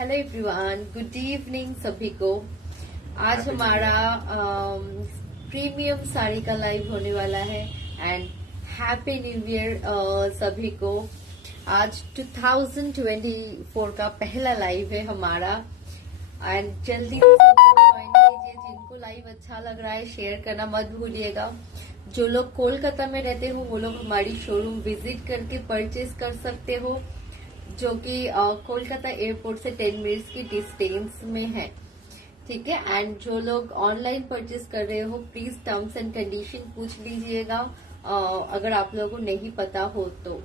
Hello everyone, good evening सभी को। आज हमारा प्रीमियम साड़ी का लाइव होने वाला है एंड हैप्पी न्यू ईयर सभी को। आज 2024 का पहला लाइव है हमारा एंड जल्दी से ज्वाइन कीजिए। जिनको लाइव अच्छा लग रहा है शेयर करना मत भूलिएगा। जो लोग कोलकाता में रहते हो वो लोग हमारी शोरूम विजिट करके परचेज कर सकते हो, जो कि कोलकाता एयरपोर्ट से 10 मिनट्स की डिस्टेंस में है। ठीक है। एंड जो लोग ऑनलाइन परचेज कर रहे हो प्लीज टर्म्स एंड कंडीशन पूछ लीजिएगा अगर आप लोगों को नहीं पता हो तो।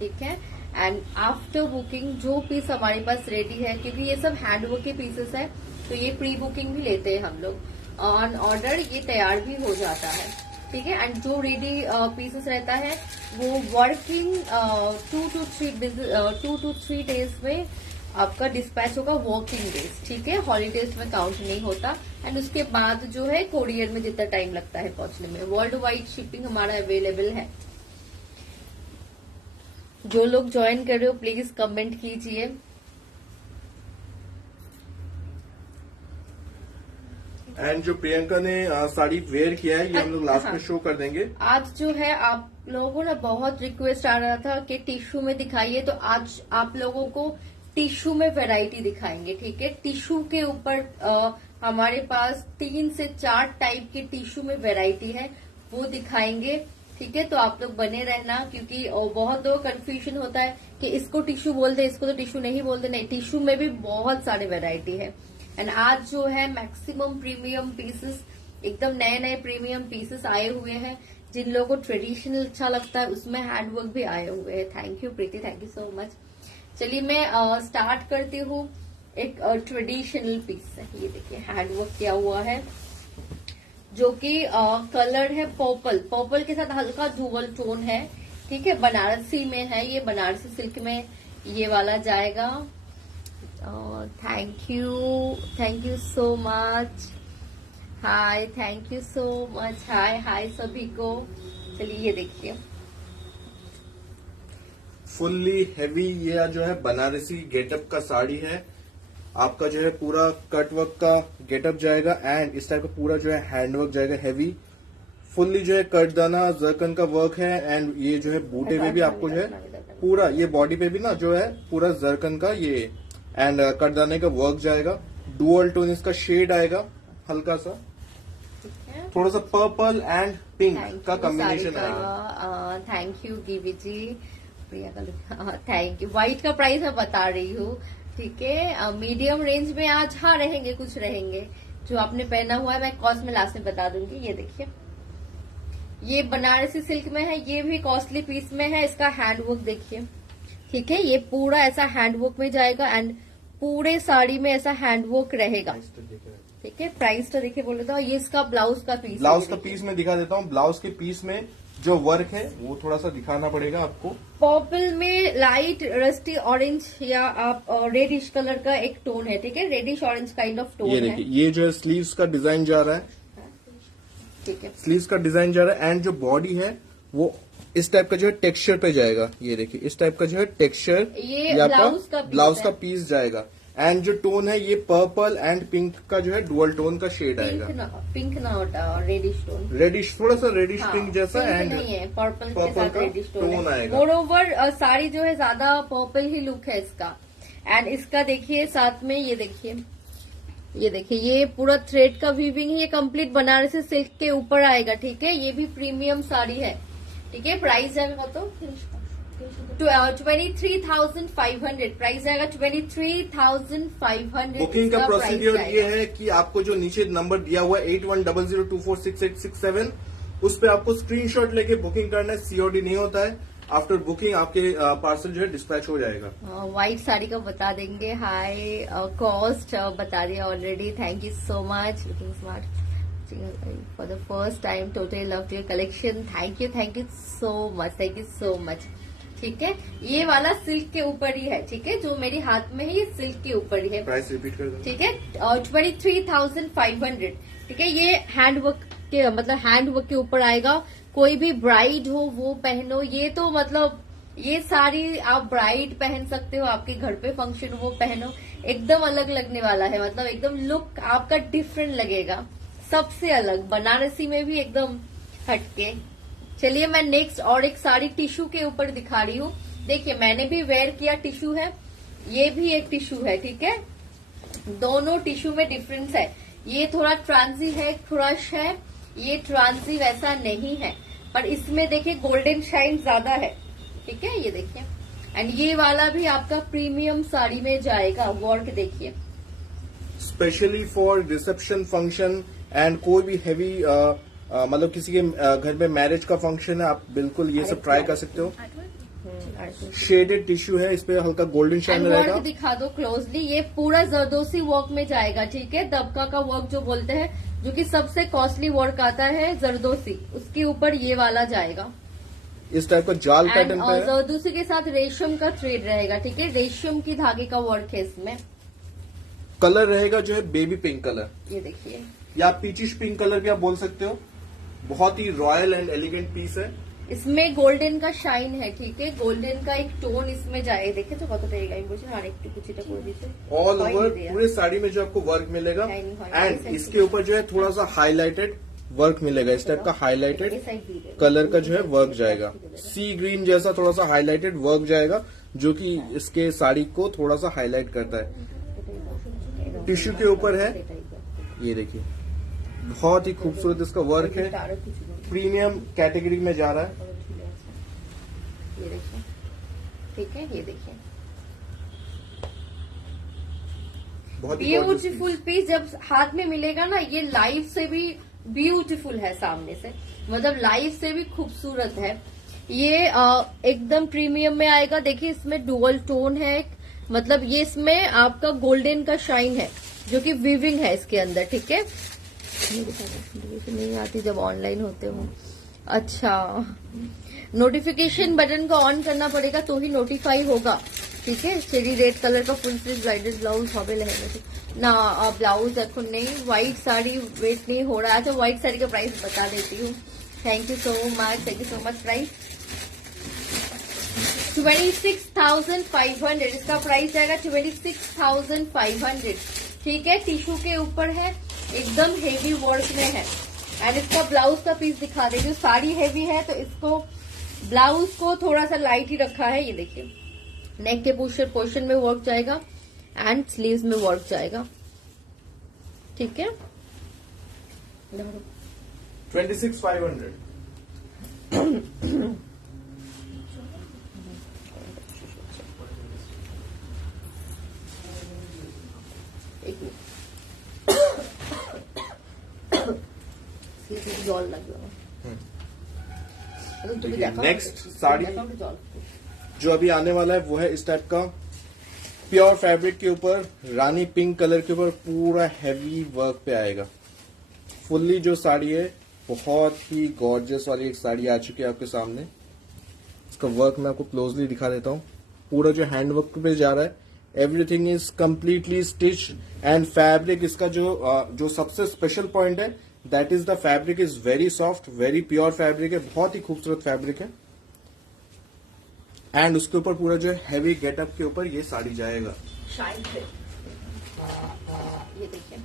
ठीक है। एंड आफ्टर बुकिंग जो पीस हमारे पास रेडी है, क्योंकि ये सब हैंडवर्क के पीसेस है तो ये प्री बुकिंग भी लेते हैं हम लोग। ऑन ऑर्डर ये तैयार भी हो जाता है। ठीक है। एंड जो रेडी पीसेस रहता है वो वर्किंग 2 to 3 डेज में आपका डिस्पैच होगा, वर्किंग डेज। ठीक है। हॉलीडेज में काउंट नहीं होता। एंड उसके बाद जो है कोरियर में जितना टाइम लगता है पहुंचने में, वर्ल्ड वाइड शिपिंग हमारा अवेलेबल है। जो लोग ज्वाइन कर रहे हो प्लीज कमेंट कीजिए। एंड जो प्रियंका ने साड़ी वेयर किया है ये हम लोग लास्ट में शो कर देंगे। आज जो है आप लोगों को ना बहुत रिक्वेस्ट आ रहा था कि टिश्यू में दिखाइए, तो आज आप लोगों को टिश्यू में वैरायटी दिखाएंगे। ठीक है। टिश्यू के ऊपर हमारे पास 3 से 4 टाइप के टिश्यू में वैरायटी है, वो दिखाएंगे। ठीक है। तो आप लोग बने रहना, क्योंकि बहुत लोग कंफ्यूजन होता है कि इसको टिश्यू बोलते हैं, इसको तो टिश्यू नहीं बोलते। नहीं, टिश्यू में भी बहुत सारे वैरायटी है। एंड आज जो है मैक्सिमम प्रीमियम पीसेस, एकदम नए नए प्रीमियम पीसेस आए हुए हैं। जिन लोगों को ट्रेडिशनल अच्छा लगता है उसमें हैंडवर्क भी आए हुए हैं। Thank you Preeti, thank you so much. चलिए मैं स्टार्ट करती हूँ। एक ट्रेडिशनल पीस है, ये देखिए हैंडवर्क किया हुआ है, जो कि कलर है पर्पल। पर्पल के साथ हल्का डुअल टोन है। ठीक है। बनारसी में है, ये बनारसी सिल्क में ये वाला जाएगा। Thank you so much. Hi, thank you so much. Hi सभी को। चलिए ये देखिए फुल्ली हैवी ये जो है बनारसी गेटअप का साड़ी है। आपका जो है पूरा कट वर्क का गेटअप जाएगा एंड इस टाइप का पूरा जो है हैंडवर्क जाएगा हैवी। फुल्ली जो है कटदाना जरकन का वर्क है एंड ये जो है बूटे में भी आपको जो है पूरा, ये बॉडी पे भी ना जो है पूरा जरकन का ये एंड कटदाने का वर्क जाएगा। डुअल टोन इसका शेड आएगा, हल्का सा थोड़ा सा पर्पल एंड पिंक का कॉम्बिनेशन आएगा। थैंक यू गिवी जी, प्रिया का थैंक यू। व्हाइट का प्राइस मैं बता रही हूँ। ठीक है। मीडियम रेंज में आज रहेंगे, कुछ रहेंगे। जो आपने पहना हुआ है मैं कॉस्ट में लास्ट में बता दूंगी। ये देखिए ये बनारसी सिल्क में है, ये भी कॉस्टली पीस में है। इसका हैंडवर्क देखिए। ठीक है। ये पूरा ऐसा हैंडवर्क में जाएगा एंड पूरे साड़ी में ऐसा हैंडवर्क रहेगा। ठीक है। प्राइस तो देखिए बोल रहा था। ये इसका ब्लाउज का पीस, ब्लाउज का पीस मैं दिखा देता हूँ। ब्लाउज के पीस में जो वर्क है वो थोड़ा सा दिखाना पड़ेगा आपको। पर्पल में लाइट रस्टी ऑरेंज या आप रेडिश कलर का एक टोन है। ठीक है। Reddish orange kind of tone है। ये देखिए ये जो है स्लीव्स का डिजाइन जा रहा है। ठीक है। स्लीव्स का डिजाइन जा रहा है एंड जो बॉडी है वो इस टाइप का जो है टेक्सचर पे जाएगा। ये देखिए इस टाइप का जो है टेक्सचर, ये ब्लाउज का पीस जाएगा। एंड जो टोन है ये पर्पल एंड पिंक का जो है डुअल टोन का शेड आएगा। पिंक ना होता, रेडिश टोन, रेडिश, थोड़ा सा रेडिश पिंक जैसा एंड नहीं है, पर्पल के साथ रेडिश टोन आएगा। मोर ओवर साड़ी जो है ज्यादा पर्पल ही लुक है इसका। एंड इसका देखिए साथ में ये देखिए ये पूरा थ्रेड का वीविंग है। ये कंप्लीट बनारसी सिल्क के ऊपर आएगा। ठीक है। ये भी प्रीमियम साड़ी है। ठीक है। प्राइस जाएगा तो 23,500 प्राइस जाएगा। 23,500 बुकिंग का प्रोसीड्योर ये है कि आपको जो नीचे नंबर दिया हुआ है 8100246867 उस पे आपको स्क्रीनशॉट लेके बुकिंग करना है। सीओडी नहीं होता है। आफ्टर बुकिंग आपके पार्सल जो है डिस्पैच हो जाएगा। व्हाइट साड़ी का बता देंगे। हाय, कॉस्ट बता दिया already. Thank you so much. Looking smart for the first time, totally love your collection. Thank you so much. ठीक है। ये वाला सिल्क के ऊपर ही है। ठीक है। जो मेरे हाथ में है ये सिल्क के ऊपर ही है। प्राइस रिपीट कर दो। ठीक है। 23,500। ठीक है। ये हैंडवर्क के मतलब हैंडवर्क के ऊपर आएगा। कोई भी ब्राइड हो वो पहनो, ये तो मतलब ये साड़ी आप ब्राइड पहन सकते हो, आपके घर पे फंक्शन वो पहनो, एकदम अलग लगने वाला है। मतलब एकदम लुक आपका डिफरेंट लगेगा, सबसे अलग, बनारसी में भी एकदम हटके। चलिए मैं नेक्स्ट और एक साड़ी टिश्यू के ऊपर दिखा रही हूँ। देखिए मैंने भी वेयर किया, टिश्यू है, ये भी एक टिश्यू है, ठीक है। दोनों टिश्यू में डिफरेंस है। ये थोड़ा ट्रांजी है, क्रश है, ये ट्रांजी वैसा नहीं है, पर इसमें देखिए गोल्डन शाइन ज्यादा है, ठीक है। ये देखिए, एंड ये वाला भी आपका प्रीमियम साड़ी में जाएगा। वर्क देखिए, specially for reception function and कोई भी हैवी मतलब किसी के घर में मैरिज का फंक्शन है, आप बिल्कुल ये सब ट्राई कर सकते हो। शेडेड टिश्यू है, इस पे हल्का गोल्डन शाइन एंड रहेगा। वर्क दिखा दो क्लोजली, ये पूरा जरदोसी वर्क में जाएगा, ठीक है। दबका का वर्क जो बोलते हैं, जो कि सबसे कॉस्टली वर्क आता है जरदोसी, उसके ऊपर ये वाला जाएगा। इस टाइप का जाल पैटर्न पे है। जरदोसी के साथ रेशम का थ्रेड रहेगा, ठीक है। रेशम की धागे का वर्क है इसमें। कलर रहेगा जो है बेबी पिंक कलर, ये देखिए, या पीचिश पिंक कलर भी आप बोल सकते हो। बहुत ही रॉयल एंड एलिगेंट पीस है। इसमें गोल्डन का शाइन है, ठीक है। गोल्डन का एक टोन इसमें जाए, देखे तो कत ऑल ओवर पूरे साड़ी में जो आपको वर्क मिलेगा, एंड इसके ऊपर जो है थोड़ा सा हाईलाइटेड वर्क मिलेगा। इस टाइप का हाईलाइटेड कलर का जो है वर्क जाएगा, सी ग्रीन जैसा थोड़ा सा हाईलाइटेड वर्क जाएगा, जो कि इसके साड़ी को थोड़ा सा हाईलाइट करता है। टिश्यू के ऊपर है, ये देखिए बहुत ही खूबसूरत इसका वर्क है, प्रीमियम कैटेगरी में जा रहा है। ये देखिए, ठीक है। ये देखिए, बहुत ही ब्यूटीफुल पीस जब हाथ में मिलेगा ना, ये लाइव से भी ब्यूटीफुल है, सामने से मतलब लाइव से भी खूबसूरत है। ये एकदम प्रीमियम में आएगा। देखिए इसमें डुअल टोन है, मतलब ये इसमें आपका गोल्डन का शाइन है, जो कि वीविंग है इसके अंदर, ठीक है। नहीं आती जब ऑनलाइन होते हो। अच्छा, नोटिफिकेशन बटन को ऑन करना पड़ेगा तो ही नोटिफाई होगा, ठीक है। चेरी रेड कलर का फुल स्लीव ब्राइडल ब्लाउज হবে लहंगा ना, ब्लाउज এখন नहीं। व्हाइट साड़ी वेट नहीं हो रहा है। अच्छा, व्हाइट साड़ी का प्राइस बता देती हूँ। Thank you so much. Price 26,500, इसका प्राइस जाएगा 26,500, ठीक है। टिश्यू के ऊपर है, एकदम हेवी वर्क में है। एंड इसका ब्लाउज का पीस दिखा देती हूँ। साड़ी हेवी है तो इसको ब्लाउज को थोड़ा सा लाइट ही रखा है। ये देखिए, नेक के पोर्शन में वर्क जाएगा एंड स्लीव्स में वर्क जाएगा, ठीक है। 26,500। एक मिनट, जल लग रहा नेक्स्ट साड़ी जो अभी आने वाला है वो है इस टाइप का प्योर फैब्रिक के ऊपर, रानी पिंक कलर के ऊपर पूरा हैवी वर्क पे आएगा। फुल्ली जो साड़ी है बहुत ही गॉर्जियस वाली एक साड़ी आ चुकी है आपके सामने। इसका वर्क मैं आपको क्लोजली दिखा देता हूँ। पूरा जो हैंड वर्क पे जा रहा है, everything is completely stitch and fabric इसका जो सबसे स्पेशल पॉइंट है, that is the fabric is very soft, very pure fabric है, बहुत ही खूबसूरत फैब्रिक है। एंड उसके ऊपर पूरा जो है हैवी गेटअप के ऊपर ये साड़ी जाएगा। शाइन पे ये देखिए,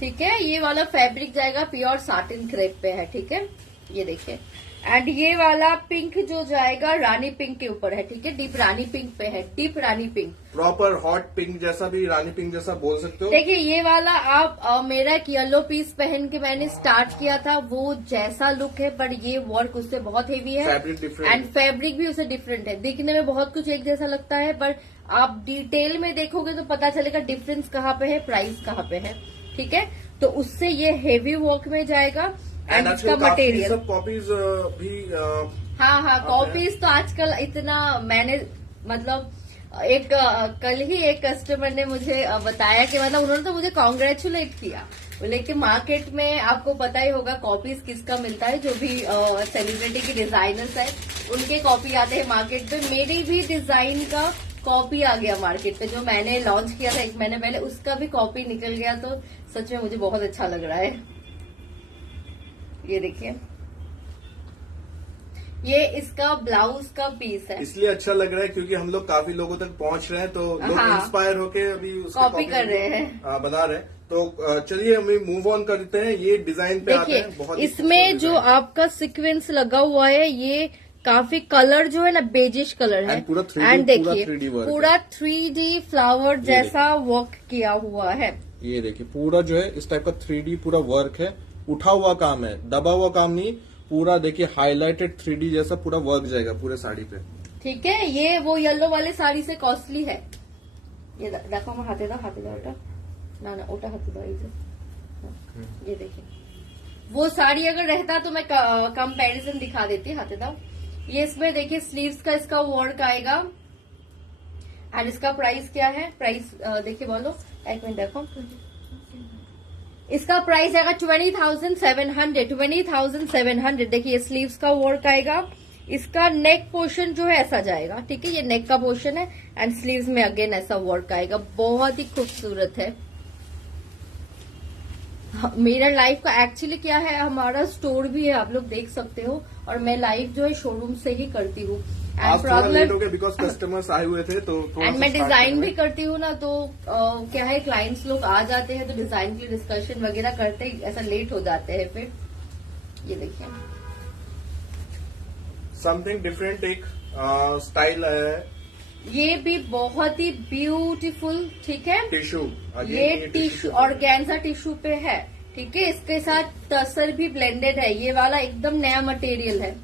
ठीक है। ये वाला फैब्रिक जाएगा प्योर साटिन क्रेप पे है, ठीक है। ये देखिए, एंड ये वाला पिंक जो जाएगा रानी पिंक के ऊपर है, ठीक है। डीप रानी पिंक पे है, डीप रानी पिंक, प्रॉपर हॉट पिंक जैसा भी, रानी पिंक जैसा बोल सकते हो। देखिए ये वाला आप मेरा एक येलो पीस पहन के मैंने स्टार्ट किया था, वो जैसा लुक है, पर ये वर्क उससे बहुत हेवी है, फैब्रिक डिफरेंट एंड फैब्रिक भी उससे डिफरेंट है। दिखने में बहुत कुछ एक जैसा लगता है, पर आप डिटेल में देखोगे तो पता चलेगा डिफरेंस कहाँ पे है, प्राइस कहाँ पे है, ठीक है। तो उससे ये हेवी वर्क में जाएगा एंड इसका मटेरियल, सब कॉपीज भी हाँ कॉपीज तो आजकल इतना, मैंने मतलब एक कल ही एक कस्टमर ने मुझे बताया कि मतलब उन्होंने तो मुझे कॉन्ग्रेचुलेट किया, बोले कि मार्केट में आपको पता ही होगा कॉपीज किसका मिलता है, जो भी सेलिब्रिटी के डिजाइनर्स है उनके कॉपी आते हैं मार्केट पे। मेरी भी डिजाइन का कॉपी आ गया मार्केट पे, जो मैंने लॉन्च किया था 1 महीने पहले, उसका भी कॉपी निकल गया। तो सच में मुझे बहुत अच्छा लग रहा है। ये देखिए, ये इसका ब्लाउज का पीस है, इसलिए अच्छा लग रहा है क्योंकि हम लोग काफी लोगों तक पहुंच रहे हैं, तो लोग हाँ। इंस्पायर होके अभी उसको कॉपी कर रहे हैं। बना रहे हैं। तो चलिए हम मूव ऑन करते हैं, ये डिजाइन पे आते हैं। देखिए बहुत ही इसमें खूबसूरत जो डिजाइन। आपका सीक्वेंस लगा हुआ है, ये काफी कलर जो है ना बेजिश कलर है। And पूरा 3D एंड देखिए 3D वर्क पूरा है। 3D फ्लावर जैसा वर्क किया हुआ है। ये देखिए पूरा जो है इस टाइप का 3D पूरा वर्क है, उठा हुआ काम है, दबा हुआ काम नहीं, पूरा देखिए हाईलाइटेड 3D जैसा पूरा वर्क जाएगा पूरे साड़ी पे। ठीक है, ये वो येलो वाले साड़ी से कॉस्टली है। ये देखो मैं हाथे दो ओटा ना ओटा हाथे दो ये देखिए, वो साड़ी अगर रहता तो मैं कंपैरिजन दिखा देती। हाथे दो ये इसमें देखिए स्लीव्स का इसका वर्क आएगा। एंड इसका प्राइस क्या है, प्राइस देखिए बोलो, एक मिनट देखो, इसका प्राइस आएगा 20,700। 20,700। देखिए स्लीव्स का वर्क आएगा, इसका नेक पोर्शन जो है ऐसा जाएगा। ठीक है, ये नेक का पोर्शन है एंड स्लीव्स में अगेन ऐसा वर्क आएगा, बहुत ही खूबसूरत है। मेरा लाइव का एक्चुअली क्या है, हमारा स्टोर भी है, आप लोग देख सकते हो, और मैं लाइव जो है शोरूम से ही करती हूँ। आज थोड़ा लेट हो गया बिकॉज कस्टमर्स आए हुए थे, तो एंड मैं डिजाइन भी करती हूँ ना, तो क्या है क्लाइंट्स लोग आ जाते हैं तो डिजाइन के लिए डिस्कशन वगैरह करते ही ऐसा लेट हो जाते हैं। फिर ये देखिए समथिंग डिफरेंट एक स्टाइल है, ये भी बहुत ही ब्यूटीफुल। ठीक है, टिश्यू, ये टिश्यू ऑर्गेन्जा टिश्यू पे है। ठीक है, इसके साथ टसर भी ब्लेंडेड है। ये वाला एकदम नया मटेरियल है,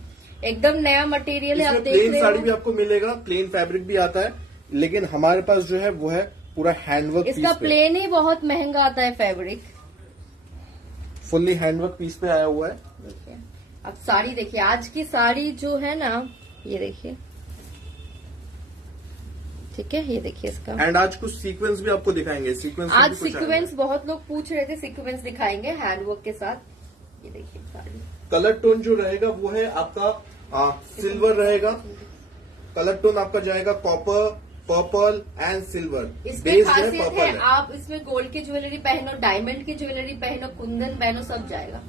एकदम नया मटेरियल है। आप देख प्लेन रहे साड़ी हो, भी आपको मिलेगा, प्लेन फैब्रिक भी आता है, लेकिन हमारे पास जो है वो है पूरा हैंडवर्क इसका पीस पे, प्लेन ही बहुत महंगा आता है फैब्रिक। फुल्ली हैंडवर्क पीस पे आया हुआ है। देखिए अब साड़ी देखिए, आज की साड़ी जो है ना, ये देखिए। ठीक है, ये देखिए इसका। एंड आज कुछ सीक्वेंस भी आपको दिखाएंगे, सीक्वेंस आज सीक्वेंस बहुत लोग पूछ रहे थे, सीक्वेंस दिखाएंगे हैंडवर्क के साथ। ये देखिए साड़ी, कलर टोन जो रहेगा वो है आपका सिल्वर रहेगा। कलर टोन आपका जाएगा कॉपर, पर्पल एंड सिल्वर। इसमें बेस जो है खासियत पर्पल है, है। आप इसमें गोल्ड की ज्वेलरी पहनो, डायमंड की ज्वेलरी पहनो, कुंदन पहनो, सब जाएगा।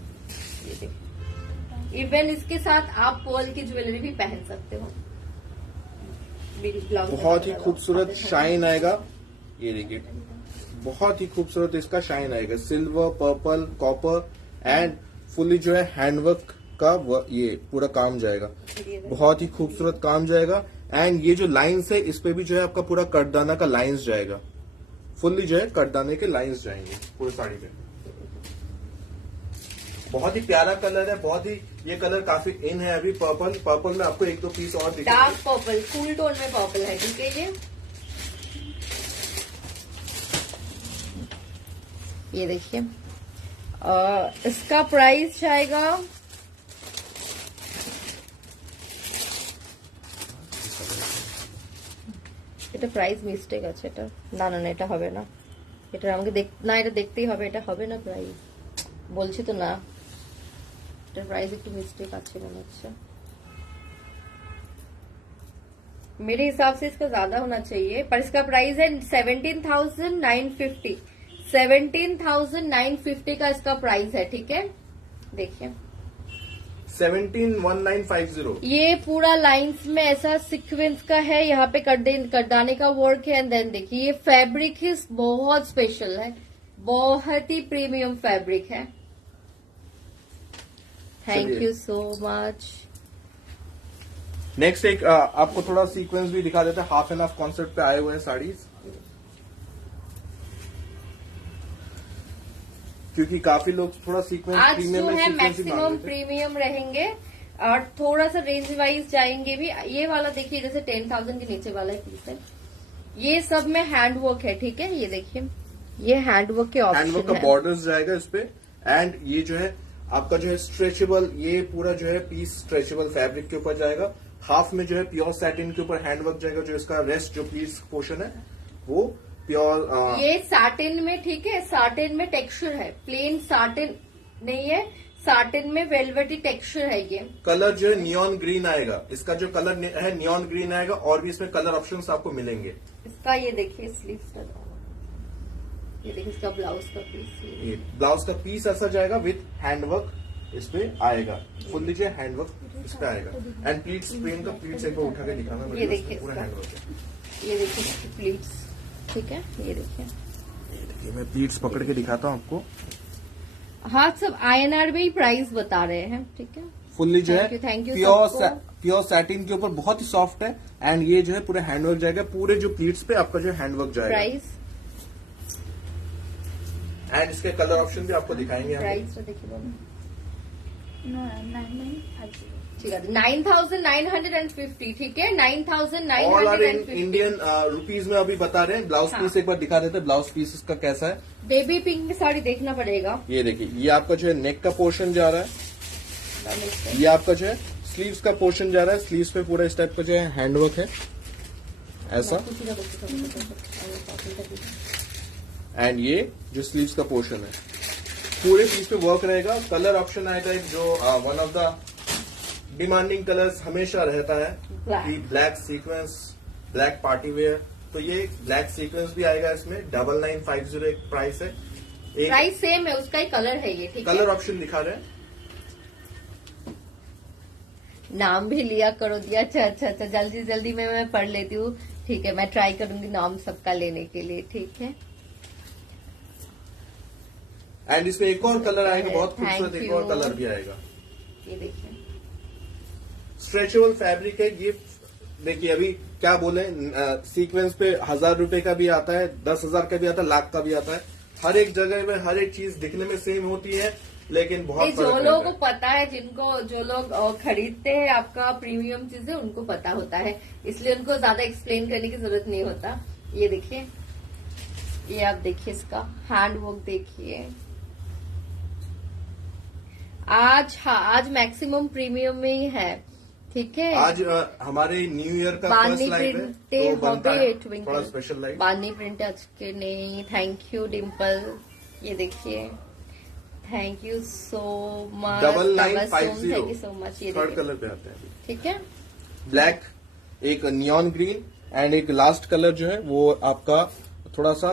ये देखिए, इवन इसके साथ आप पर्ल की ज्वेलरी भी पहन सकते हो। बहुत ही खूबसूरत शाइन आएगा, ये देखिए बहुत ही खूबसूरत इसका शाइन आएगा, silver, purple, copper and fully जो है हैंडवर्क का ये पूरा काम जाएगा, बहुत ही खूबसूरत काम जाएगा। एंड ये जो लाइंस है इस पे भी जो है आपका पूरा कटदाना का लाइंस जाएगा, फुल्ली जो है कटदाने के लाइंस जाएंगे पूरी साड़ी पे। बहुत ही प्यारा कलर है, बहुत ही ये कलर काफी इन है अभी। पर्पल में आपको एक दो पीस और दिखेंगे। डार्क पर्पल, फुल टोन में पर्पल है। ठीक है, ये देखिए इसका प्राइस जाएगा এটা প্রাইস মিস্টেক আছে, এটা না না না এটা হবে না, এটা আমাকে না এটা দেখতেই হবে, এটা হবে না প্রাইস, বলছি তো না, এটার প্রাইস একটু মিস্টেক আছে মনে হচ্ছে। मेरे हिसाब से इसका ज्यादा होना चाहिए, पर इसका प्राइस है 17,950। 17,950 का इसका प्राइस है। ठीक है, देखिए 17,1950। ये पूरा लाइंस में ऐसा सीक्वेंस का है, यहाँ पे कटदाने का वर्क है। एंड देन देखिए ये फैब्रिक ही बहुत स्पेशल है, बहुत ही प्रीमियम फैब्रिक है। Thank you so much. Next एक आपको थोड़ा सीक्वेंस भी दिखा देते हैं, हाफ एंड हाफ कॉन्सेप्ट पे आए हुए हैं साड़ीज, क्योंकि काफी लोग थोड़ा सीक्वेंस आज प्रीमियम जो में है सीक्वेंस ही मैक्सिमम मांग रहे थे। प्रीमियम रहेंगे और थोड़ा सा रेंज वाइज जाएंगे भी। ये वाला देखिए जैसे 10,000 के नीचे वाला पीस है, ये सब में हैंडवर्क है। ठीक है, ये देखिए ये हैंडवर्क के ऑप्शन हैंडवर्क का है। बॉर्डर्स जाएगा इस पे। एंड ये जो है आपका जो है स्ट्रेचेबल, ये पूरा जो है पीस स्ट्रेचेबल फैब्रिक के ऊपर जाएगा। हाफ में जो है प्योर सैटिन के ऊपर हैंडवर्क जाएगा, जो इसका रेस्ट जो पीस पोर्शन है वो प्योर ये साटिन में। ठीक है, साटिन में टेक्सचर है, प्लेन साटिन नहीं है, साटिन में वेलवेटी टेक्सचर है। ये कलर जो है नियॉन ग्रीन आएगा, इसका जो कलर है नियॉन ग्रीन आएगा, और भी इसमें कलर ऑप्शंस आपको मिलेंगे। इसका ये देखिए स्लीव्स का, ये देखिए इसका ब्लाउज का पीस, ये ब्लाउज का पीस ऐसा जाएगा विथ हैंडवर्क इस पे आएगा। फुल लीजिए हैंडवर्क इस पे आएगा। एंड प्लीट्स, प्लेन का प्लीट्स एक बार उठा के दिखाना ये मुझे, देखिए पूरा इसका। हैंडवर्क है। ये देखिए इसकी प्लीट्स, ठीक है, ये देखिए। ये देखिए मैं प्लीट्स पकड़ के दिखाता हूँ आपको। हाँ, सब INR में ही प्राइस बता रहे हैं, ठीक है। फुल्ली जो है थैंक यू प्योर सैटिन के ऊपर बहुत ही सॉफ्ट है। एंड ये जो है पूरा हैंडवर्क जाएगा, पूरे जो प्लीट्स पे आपका जो हैंडवर्क जाएगा। प्राइस, एंड इसके कलर ऑप्शन भी आपको दिखाएंगे हम। प्राइस तो देखिए बाबू, ठीक है, 9,950, ठीक है, all are in 9,950। Indian rupees में अभी बता रहे हैं। ब्लाउज हाँ। पीस एक बार दिखा देते हैं, ब्लाउज पीस इसका कैसा है। बेबी पिंक में साड़ी देखना पड़ेगा। ये देखिए, ये आपका जो है नेक का पोर्शन जा रहा है। ये आपका जो है स्लीव्स का पोर्शन जा रहा है। स्लीव्स पे पूरा इस टाइप का जो है हैंडवर्क है ऐसा। एंड ये जो स्लीव्स का पोर्शन है पूरे स्लीव्स पे वर्क रहेगा। कलर ऑप्शन आएगा एक जो one of the demanding colours हमेशा रहता है कि black sequence, black party wear. तो ये ब्लैक सीक्वेंस भी आएगा इसमें। 9950 एक प्राइस है। एक प्राइस सेम है, उसका ही कलर है ये, ठीक है। कलर ऑप्शन दिखा रहे हैं। नाम भी लिया करो दिया। अच्छा अच्छा अच्छा, जल्दी जल्दी में मैं पढ़ लेती हूँ, ठीक है। मैं ट्राई करूंगी नाम सबका लेने के लिए, ठीक है। एंड इसमें एक और कलर आएगा, बहुत Thank खूबसूरत एक you. और कलर भी आएगा। ये देखिए, स्ट्रेचेबल फैब्रिक है ये। देखिए अभी क्या बोले, सीक्वेंस पे 1,000 रुपए का भी आता है, 10,000 का भी आता है, लाख का भी आता है। हर एक जगह में हर एक चीज दिखने में सेम होती है, लेकिन बहुत नहीं, जो फर्क लोगों रहता को पता है, जो लोग खरीदते हैं आपका प्रीमियम चीजें, उनको पता होता है, इसलिए उनको ज्यादा एक्सप्लेन करने की जरूरत नहीं होता। ये देखिए, ये आप देखिए इसका हैंडवर्क देखिए। आज मैक्सिमम प्रीमियम में ही है, ठीक है। आज हमारे न्यू ईयर का बानी फर्स्ट लाइव है, प्रिंटे तो बनता है ट्विंकल, थोड़ा स्पेशल लाइव। बानी प्रिंट आज के नहीं। थैंक यू डिम्पल, ये देखिए, thank you so much. 9950 thank you so much. ये थर्ड देखिए, कलर पे आते हैं। ठीक है। ब्लैक, एक नियॉन ग्रीन एंड एक लास्ट कलर जो है वो आपका थोड़ा सा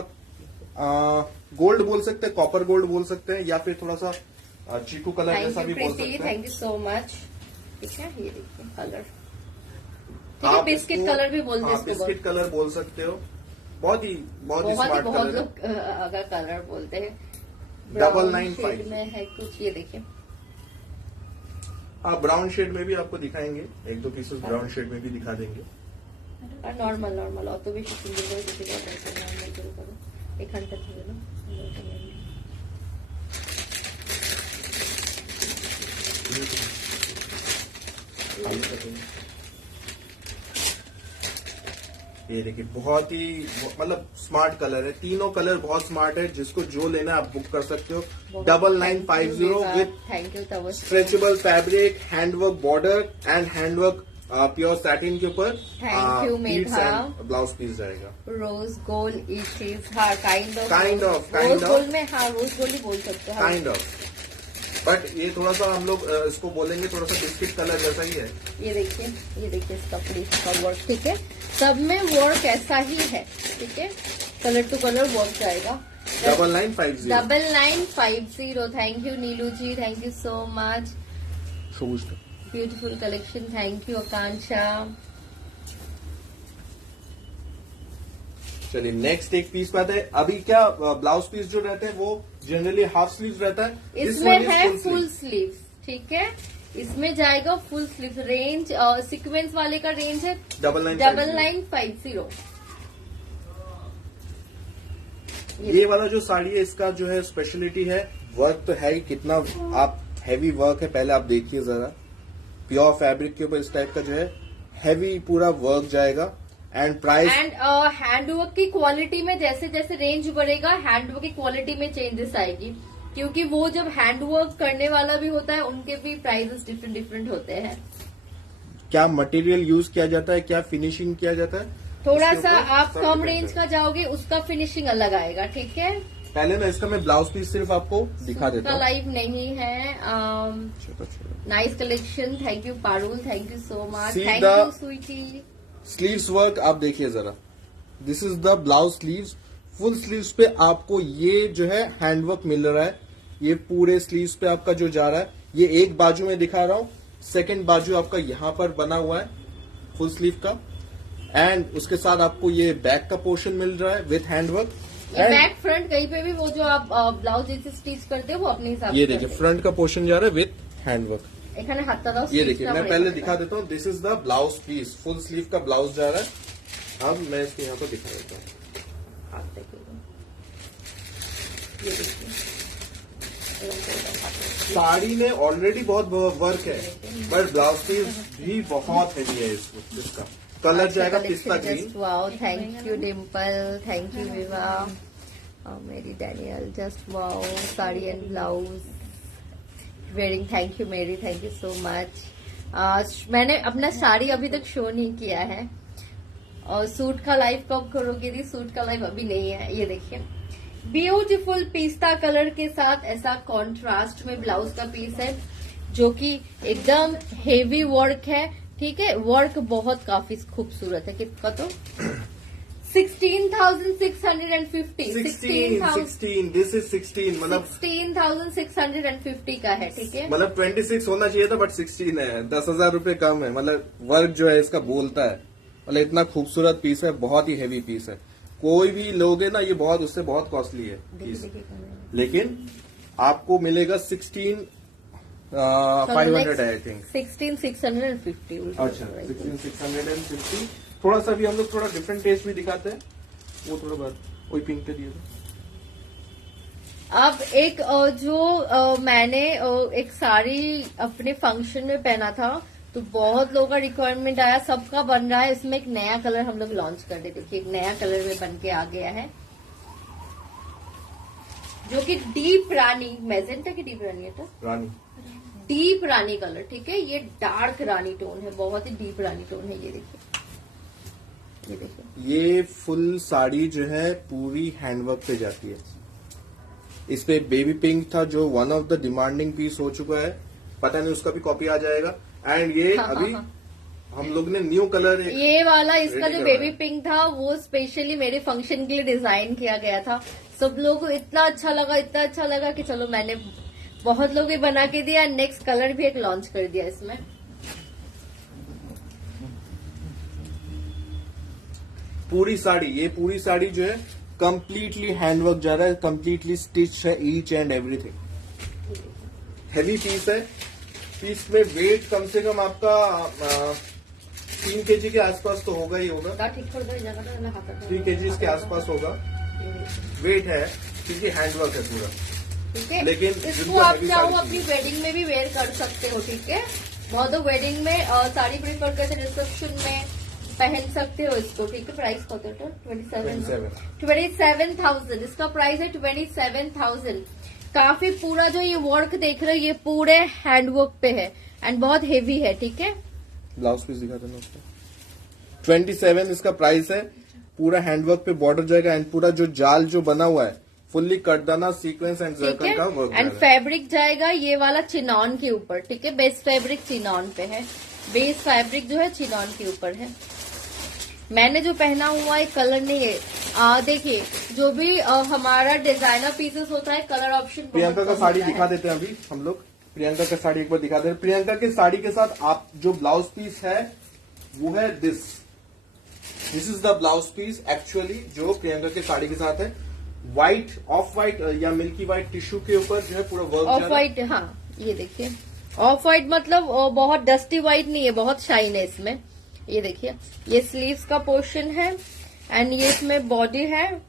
गोल्ड बोल सकते हैं, कॉपर गोल्ड बोल सकते हैं, या फिर थोड़ा सा चीकू कलर थैंक जैसा यू भी बोल प्रीति, सकते हैं। थैंक यू सो मच, ठीक है। ये देखिए कलर, ठीक है, आप बिस्किट इसको- कलर भी बोलते हैं हाँ, इसको। बिस्किट कलर बोल सकते हो। बहुत ही स्मार्ट बहुत कलर है। लोग अगर कलर बोलते हैं। 9950 ब्राउन शेड में है कुछ, ये देखिए। हाँ, ब्राउन शेड में भी आपको दिखाएंगे, एक दो पीसेस ब्राउन शेड में भी दिखा देंगे। और नॉर्मल और तो भी शिपिंग नॉर्मल करो। 1 घंटा दे दो। ये देखिए, बहुत ही मतलब स्मार्ट कलर है। तीनों कलर बहुत स्मार्ट है। जिसको जो लेना है आप बुक कर सकते हो। 9950 with thank you Tavash. Stretchable fabric, handwork border and handwork pure satin के ऊपर Thank you, Medha. Blouse piece जाएगा। रोज गोल्ड इट इज, हाँ, kind of kind rose of. Gold में, हाँ, रोज गोल्ड ही बोल सकते हो। काइंड ऑफ, बट ये थोड़ा सा हम लोग इसको बोलेंगे थोड़ा सा बिस्किट कलर जैसा ही है। ये देखिए इसका प्लीज का वर्क, ठीक है। सब में वर्क ऐसा ही है, ठीक है। कलर टू कलर वर्क जाएगा। 9950 9950। Thank you Neelu ji, thank you so much. Sorry. Beautiful collection, thank you Akanksha. चलिए नेक्स्ट एक पीस पे आते हैं। अभी क्या ब्लाउज पीस जो रहते हैं वो जनरली हाफ स्लीव रहता है। This इसमें one is है full फुल sleeve. स्लीव्स, ठीक है। इसमें जाएगा फुल स्लीव। रेंज सीक्वेंस वाले का रेंज है 9950। ये वाला जो साड़ी है इसका जो है स्पेशलिटी है, वर्क तो है ही कितना आप हैवी वर्क है, पहले आप देखिए जरा। प्योर फैब्रिक के ऊपर इस टाइप का जो है हैवी पूरा वर्क जाएगा। एंड प्राइस एंड हैंडवर्क की क्वालिटी में जैसे जैसे रेंज बढ़ेगा, हैंडवर्क की क्वालिटी में चेंजेस आएगी, क्योंकि वो जब हैंडवर्क करने वाला भी होता है उनके भी प्राइसेस डिफरेंट होते हैं। क्या मटेरियल यूज किया जाता है, क्या फिनिशिंग किया जाता है, थोड़ा इसके सा ऊपर आप सब कम depend रेंज करता का जाओगे, उसका फिनिशिंग अलग आएगा, ठीक है। पहले ना इसका मैं ब्लाउज पीस सिर्फ आपको दिखा देता का हूँ। लाइव नहीं है। Nice collection, thank you Parul, thank you so much, See thank the- you sweetie. Sleeves work आप देखिए जरा। This is the blouse sleeves. Full sleeves पे आपको ये जो है हैंडवर्क मिल रहा है। ये पूरे स्लीव्स पे आपका जो जा रहा है ये एक बाजू में दिखा रहा हूँ, सेकंड बाजू आपका यहाँ पर बना हुआ है फुल स्लीव का, एंड उसके साथ आपको ये बैक का पोर्शन मिल रहा है विथ हैंडवर्क। ये बैक फ्रंट कहीं पे भी वो जो आप ब्लाउज जैसे स्टिच करते हो वो अपने हिसाब से ये देखिए फ्रंट का पोर्शन जा रहा है विथ हैंडवर्क। এখানে হাতটা দাও ये देखिए मैं पहले दिखा देता हूँ, this is the blouse piece, full sleeve का ब्लाउज जा रहा है। अब मैं इसको यहाँ पर दिखा देता हूँ। हाथ देखिए, ये देखिए साड़ी में ऑलरेडी बहुत वर्क है, बट ब्लाउज पीस भी बहुत हेवी है इसका। कलर जाएगा पिस्ता green. Wow, thank you Dimple, thank you विवा, मेरी Daniel, just wow, sari and blouse wearing, thank you मेरी, थैंक यू सो मच। मैंने अपना साड़ी अभी तक शो नहीं किया है, और सूट का लाइव कब करोगे दी? सूट का लाइव अभी नहीं है। ये देखिए ब्यूटीफुल पिस्ता कलर के साथ ऐसा कॉन्ट्रास्ट में ब्लाउज का पीस है, जो कि एकदम हेवी वर्क है, ठीक है। वर्क बहुत काफी खूबसूरत है। कितना तो 16,650, 16 दिस इज 16 मतलब 16,650 का है, ठीक है। मतलब 26 होना चाहिए था, बट 16 है, 10,000 रुपए कम है। मतलब वर्क जो है इसका बोलता है, मतलब इतना खूबसूरत पीस है, बहुत ही हेवी पीस है। कोई भी लोगे ना, ये बहुत उससे बहुत कॉस्टली है पीस, लेकिन आपको मिलेगा 16,500 है आई थिंक। 16,650। अच्छा 16,650। थोड़ा सा भी हम लोग थोड़ा डिफरेंट टेस्ट भी दिखाते हैं, वो थोड़ा बात वही पिंक पे दिए थे। अब एक मैंने एक साड़ी अपने फंक्शन में पहना था, तो बहुत लोगों का रिक्वायरमेंट आया, सबका बन रहा है। इसमें एक नया कलर हम लोग लॉन्च कर रहे, देखिए एक नया कलर में बन के आ गया है, जो कि डीप रानी, मैजेंटा की डीप रानी है, रानी डीप रानी कलर, ठीक है। ये डार्क रानी टोन है, बहुत ही डीप रानी टोन है। ये देखिए, ये देखिए, ये फुल साड़ी जो है पूरी हैंडवर्क पे जाती है। इस पे बेबी पिंक था, जो one of the demanding piece हो चुका है, पता नहीं उसका भी कॉपी आ जाएगा। एंड ये हाँ, अभी हाँ, हम लोग ने न्यू कलर ये वाला, इसका जो ready बेबी करवाया। पिंक था वो स्पेशली मेरे फंक्शन के लिए डिजाइन किया गया था। सब लोगों को इतना अच्छा लगा, इतना अच्छा लगा कि चलो मैंने बहुत लोग ये बना के दिया। नेक्स्ट कलर भी एक लॉन्च कर दिया इसमें। पूरी साड़ी, ये पूरी साड़ी जो है कंप्लीटली हैंडवर्क जा रहा है, कंप्लीटली स्टिच है, each and everything. Heavy piece है। पीस में वेट कम से कम आपका 3 kg के आसपास तो होगा ही होगा, 3 kg के आसपास होगा वेट है, क्योंकि हैंडवर्क है पूरा, ठीक है। लेकिन इसको जिनको आप heavy चाहो साड़ी अपनी वेडिंग में भी वेयर कर सकते हो, ठीक है। बहुत लोग वेडिंग में साड़ी प्रीफर करते, रिसेप्शन में पहन सकते हो इसको, ठीक है। प्राइस कत 27,000 इसका प्राइस है, 27,000। काफी पूरा जो ये वर्क देख रहे हो, ये पूरे हैंडवर्क पे है एंड बहुत हेवी है, ठीक है। ब्लाउज पीस दिखा देना उसका। 27 इसका प्राइस है। पूरा हैंडवर्क पे बॉर्डर जाएगा, एंड पूरा जो जाल जो बना हुआ है फुल्ली कटदाना सीक्वेंस एंड ठीक जरकन का वर्क है। एंड फैब्रिक जाएगा ये वाला चिनॉन के ऊपर, ठीक है। बेस फैब्रिक चिनॉन पे है, बेस फैब्रिक जो है चिनॉन के ऊपर है। मैंने जो पहना हुआ है कलर नहीं है, देखिए जो भी हमारा डिजाइनर पीसेस होता है, कलर ऑप्शन प्रियंका का साड़ी दिखा देते हैं अभी हम लोग। प्रियंका का साड़ी एक बार दिखा दे। प्रियंका के साड़ी के साथ आप जो ब्लाउज पीस है वो है this is the blouse piece actually, जो प्रियंका के साड़ी के साथ है। व्हाइट, ऑफ व्हाइट या मिल्की व्हाइट टिश्यू के ऊपर जो है पूरा वर्क। ऑफ व्हाइट, हाँ ये देखिए ऑफ व्हाइट, मतलब बहुत डस्टी व्हाइट नहीं है, बहुत शाइन है इसमें। ये देखिए, ये स्लीव्स का पोर्शन है एंड ये इसमें बॉडी है,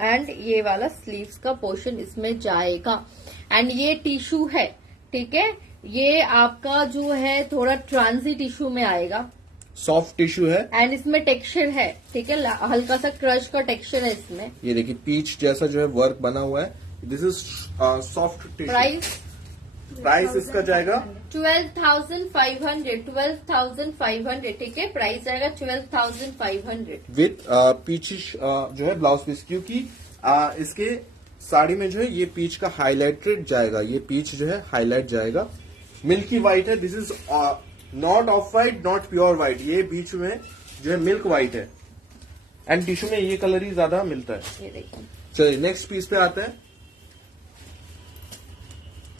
एंड ये वाला स्लीव्स का पोर्शन इसमें जाएगा। एंड ये टिश्यू है, ठीक है। ये आपका जो है थोड़ा ट्रांसी टिश्यू में आएगा, सॉफ्ट टिश्यू है, एंड इसमें टेक्सचर है, ठीक है। हल्का सा क्रश का टेक्सचर है इसमें। ये देखिए पीच जैसा जो है वर्क बना हुआ है। This is soft tissue. Price इसका जाएगा 12,500, 12,500, ठीक है। प्राइस जाएगा 12,500 विथ पीचिश जो है ब्लाउज पीस, क्योंकि इसके साड़ी में जो है ये पीच का हाईलाइटेड जाएगा, ये पीच जो है हाईलाइट जाएगा। मिल्की व्हाइट है, this is not of white, not pure white, ये बीच में जो है मिल्क व्हाइट है, एंड टिश्यू में ये कलर ही ज्यादा मिलता है। ये देखिए, चलिए नेक्स्ट पीस पे आते हैं।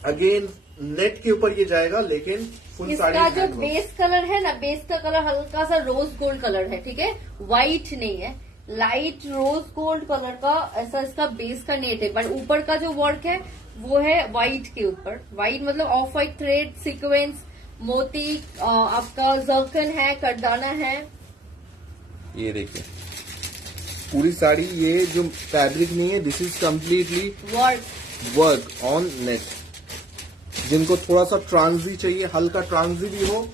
अगेन नेट के ऊपर ये जाएगा, लेकिन फुल साड़ी इसका जो हैंडवर्क। बेस कलर है ना, बेस का कलर हल्का सा रोज गोल्ड कलर है, ठीक है, व्हाइट नहीं है, लाइट रोज गोल्ड कलर का ऐसा इसका बेस का नेट है, बट ऊपर का जो वर्क है वो है व्हाइट के ऊपर। व्हाइट मतलब ऑफ व्हाइट थ्रेड, सीक्वेंस, मोती, आपका जर्कन है, करदाना है। ये देखिए पूरी साड़ी, ये जो फैब्रिक नहीं है, this is completely work on net. जिनको थोड़ा सा ट्रांजी चाहिए, हल्का ट्रांजी भी हो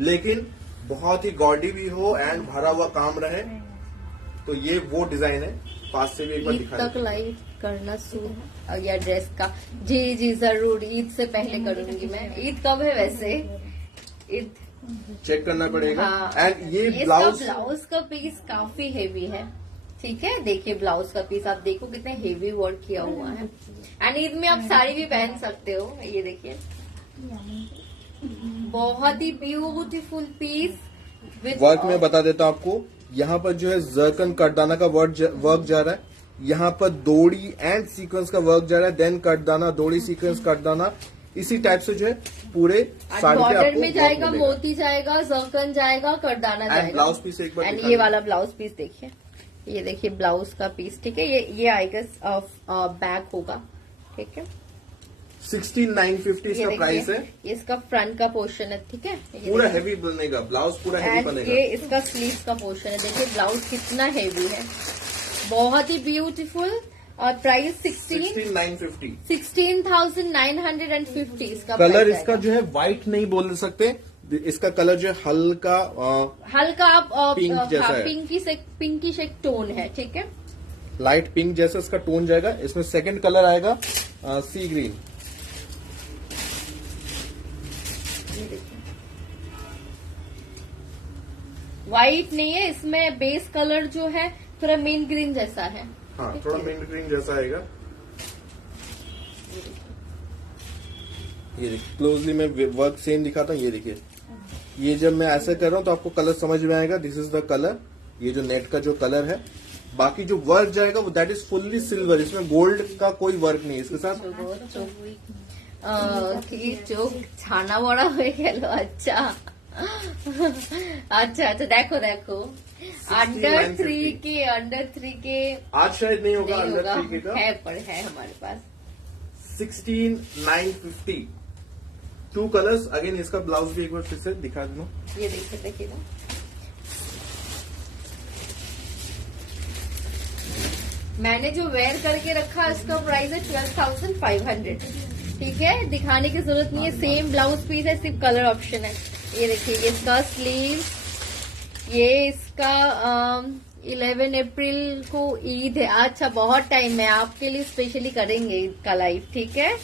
लेकिन बहुत ही गॉडी भी हो एंड भरा हुआ काम रहे, तो ये वो डिजाइन है। पास से भी एक बार ईद दिखा तक लाइव करना सूट या ड्रेस का। जी जी जरूर, ईद से पहले करूंगी मैं। ईद कब है वैसे? ईद चेक करना पड़ेगा। हाँ। एंड ये इसका ब्लाउज ब्लाउज का पीस काफी हेवी है, ठीक है, देखिए ब्लाउज का पीस आप देखो कितने हेवी वर्क किया हुआ है। एंड ईद में आप साड़ी भी पहन सकते हो। ये देखिए बहुत ही ब्यूटीफुल पीस विद वर्क में बता देता हूं आपको, यहाँ पर जो है जर्कन कटदाना का वर्क जा रहा है, यहाँ पर दोड़ी एंड सीक्वेंस का वर्क जा रहा है, देन कटदाना, दोड़ी, सीक्वेंस, कटदाना, इसी टाइप से जो है पूरे साड़ी पे बॉर्डर आपको में जाएगा, मोती जाएगा, जर्कन जाएगा, करदाना जाएगा। ब्लाउज पीस एक बार एंड दिखा ये दो। वाला ब्लाउज पीस देखिए, ये देखिए ब्लाउज का पीस, ठीक है, ये आएगा बैक होगा, ठीक है। 16,950 ये इसका देखिए, प्राइस है। ये इसका फ्रंट का पोर्शन है, ठीक है, ये पूरा देखिए। हेवी बनेगा, ब्लाउज पूरा हेवी एंड बनेगा। ये इसका स्लीव का पोर्शन है, देखिए ब्लाउज कितना हेवी है, बहुत ही ब्यूटीफुल। और प्राइस 16,950। 16,950 इसका कलर price इसका आएगा। जो है व्हाइट नहीं बोल सकते, इसका कलर जो है हल्का हल्का आप पिंक जैसा है। पिंकिश एक टोन है, ठीक है। लाइट पिंक जैसा इसका टोन जाएगा। इसमें सेकंड कलर आएगा सी ग्रीन। ये देखिए व्हाइट नहीं है, इसमें बेस कलर जो है थोड़ा मेन ग्रीन जैसा है। हाँ, ठीक थोड़ा है? मिंट ग्रीन जैसा आएगा। ये देखिए क्लोजली मैं वर्क सेम दिखाता हूँ। ये देखिए, ये जब मैं ऐसा कर रहा हूँ तो आपको कलर समझ में आएगा। दिस इज द कलर, ये जो नेट का जो कलर है। बाकी जो वर्क जाएगा वो दैट इज फुल्ली सिल्वर, इसमें गोल्ड का कोई वर्क नहीं है इसके साथ। চোখ ছানা বড়া হয়ে গেল। আচ্ছা আচ্ছা আচ্ছা, দেখো দেখো अंडर 3 के आज शायद नहीं होगा नहीं अंडर होगा, 3 का। है पर है हमारे पास। 16,950 टू कलर्स। अगेन इसका ब्लाउज भी एक बार फिर से दिखा दूं। ये देखिए देखिए ना, मैंने जो वेयर करके रखा इसका प्राइस है 12,500, ठीक है, दिखाने की जरूरत नहीं है। सेम ब्लाउज पीस है, सिर्फ कलर ऑप्शन है। ये देखिए, ये इसका स्लीव, ये इसका 11 अप्रैल को ईद है। अच्छा बहुत टाइम है, आपके लिए स्पेशली करेंगे ईद का लाइव, ठीक है।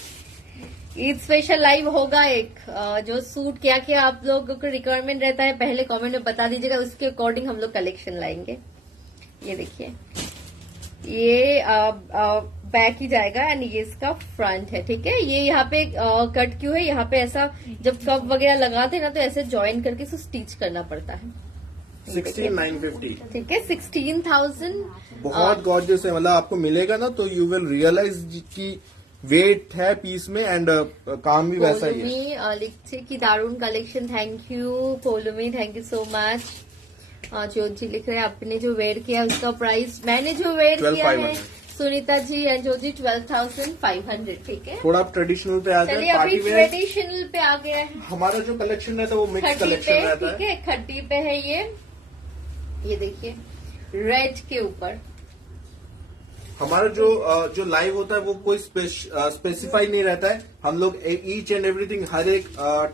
ईद स्पेशल लाइव होगा एक, जो सूट क्या क्या आप लोगों को रिक्वायरमेंट रहता है पहले कमेंट में बता दीजिएगा, उसके अकॉर्डिंग हम लोग कलेक्शन लाएंगे। ये देखिए, ये बैक ही जाएगा एंड ये इसका फ्रंट है, ठीक है। ये यहाँ पे कट क्यों है, यहाँ पे ऐसा जब कप वगैरह लगाते हैं ना तो ऐसे ज्वाइन करके इसको स्टिच करना पड़ता है। 16,950 ठीक है, 16,000। बहुत गॉर्जियस है, मतलब आपको मिलेगा ना तो यू विल रियलाइज की वेट है पीस में एंड काम भी वैसा ही है। पोलुमी लिखছে की दारुण collection, thank you Paulomi, thank you so much. Jyoti लिख रहे हैं आपने जो वेयर किया उसका प्राइस, मैंने जो वेयर किया है 12,500 सुनीता जी एंड ज्योति 12,500, ठीक है। थोड़ा आप ट्रेडिशनल पे आ चलिए जाए, अभी पार्टी वेयर। ट्रेडिशनल पे आ गया है। हमारा जो कलेक्शन रहता है वो मिक्स खड्डी कलेक्शन पे, रहता ठीक है। है, खड्डी पे है ये देखिए रेड के ऊपर। हमारा जो लाइव होता है वो कोई स्पेसिफाई नहीं रहता है। हम लोग ईच एंड एवरीथिंग हर एक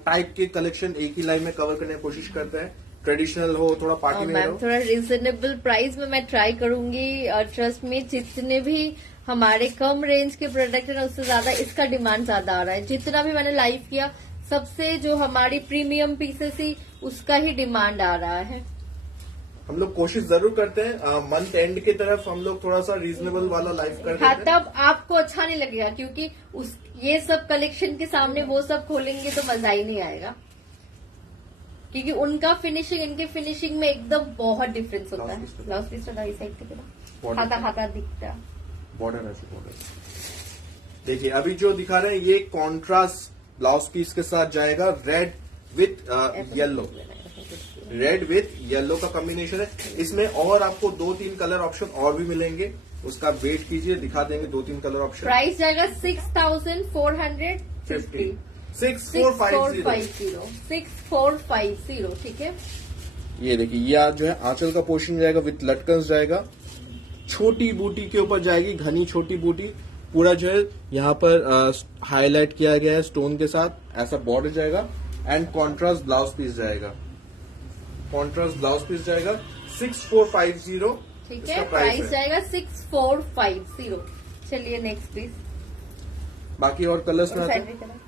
टाइप के कलेक्शन एक ही लाइव में कवर करने की कोशिश करते हैं। ट्रेडिशनल हो, थोड़ा पार्टी में मैम हो। थोड़ा रिजनेबल प्राइस में मैं ट्राई करूंगी, और ट्रस्ट में जितने भी हमारे कम रेंज के प्रोडक्ट है ना उससे ज्यादा इसका डिमांड ज्यादा आ रहा है। जितना भी मैंने लाइव किया सबसे जो हमारी प्रीमियम पीसेस ही उसका ही डिमांड आ रहा है। हम लोग कोशिश जरूर करते हैं मंथ एंड की तरफ हम लोग थोड़ा सा रीजनेबल वाला लाइव करते हाँ, हैं। तब आपको अच्छा नहीं लगेगा क्योंकि ये सब कलेक्शन के सामने वो सब खोलेंगे तो मजा ही नहीं आएगा, क्योंकि उनका फिनिशिंग इनके फिनिशिंग में एकदम बहुत डिफरेंस होता है। ब्लाउज पीस तो दाई साइड के खाता खाता दिखता है। बॉर्डर ऐसे बॉर्डर देखिए। अभी जो दिखा रहे हैं ये कॉन्ट्रास्ट ब्लाउज पीस के साथ जाएगा red with yellow, red with yellow का कॉम्बिनेशन है। इसमें और आपको 2-3 कलर ऑप्शन और भी मिलेंगे, उसका वेट कीजिए, दिखा देंगे 2-3 कलर ऑप्शन। प्राइस जाएगा 6450 6450 ठीक है। ये देखिए, ये आज जो है आंचल का पोर्शन जाएगा विथ लटकन जाएगा, छोटी बूटी के ऊपर जाएगी, घनी छोटी बूटी, पूरा जो है यहाँ पर हाईलाइट किया गया है स्टोन के साथ, ऐसा बॉर्डर जाएगा एंड कॉन्ट्रास्ट ब्लाउज पीस जाएगा, कॉन्ट्रास्ट ब्लाउज पीस जाएगा 6450 ठीक है। प्राइस जाएगा 6450। चलिए नेक्स्ट प्लीज। बाकी और कलर्स में आते हैं।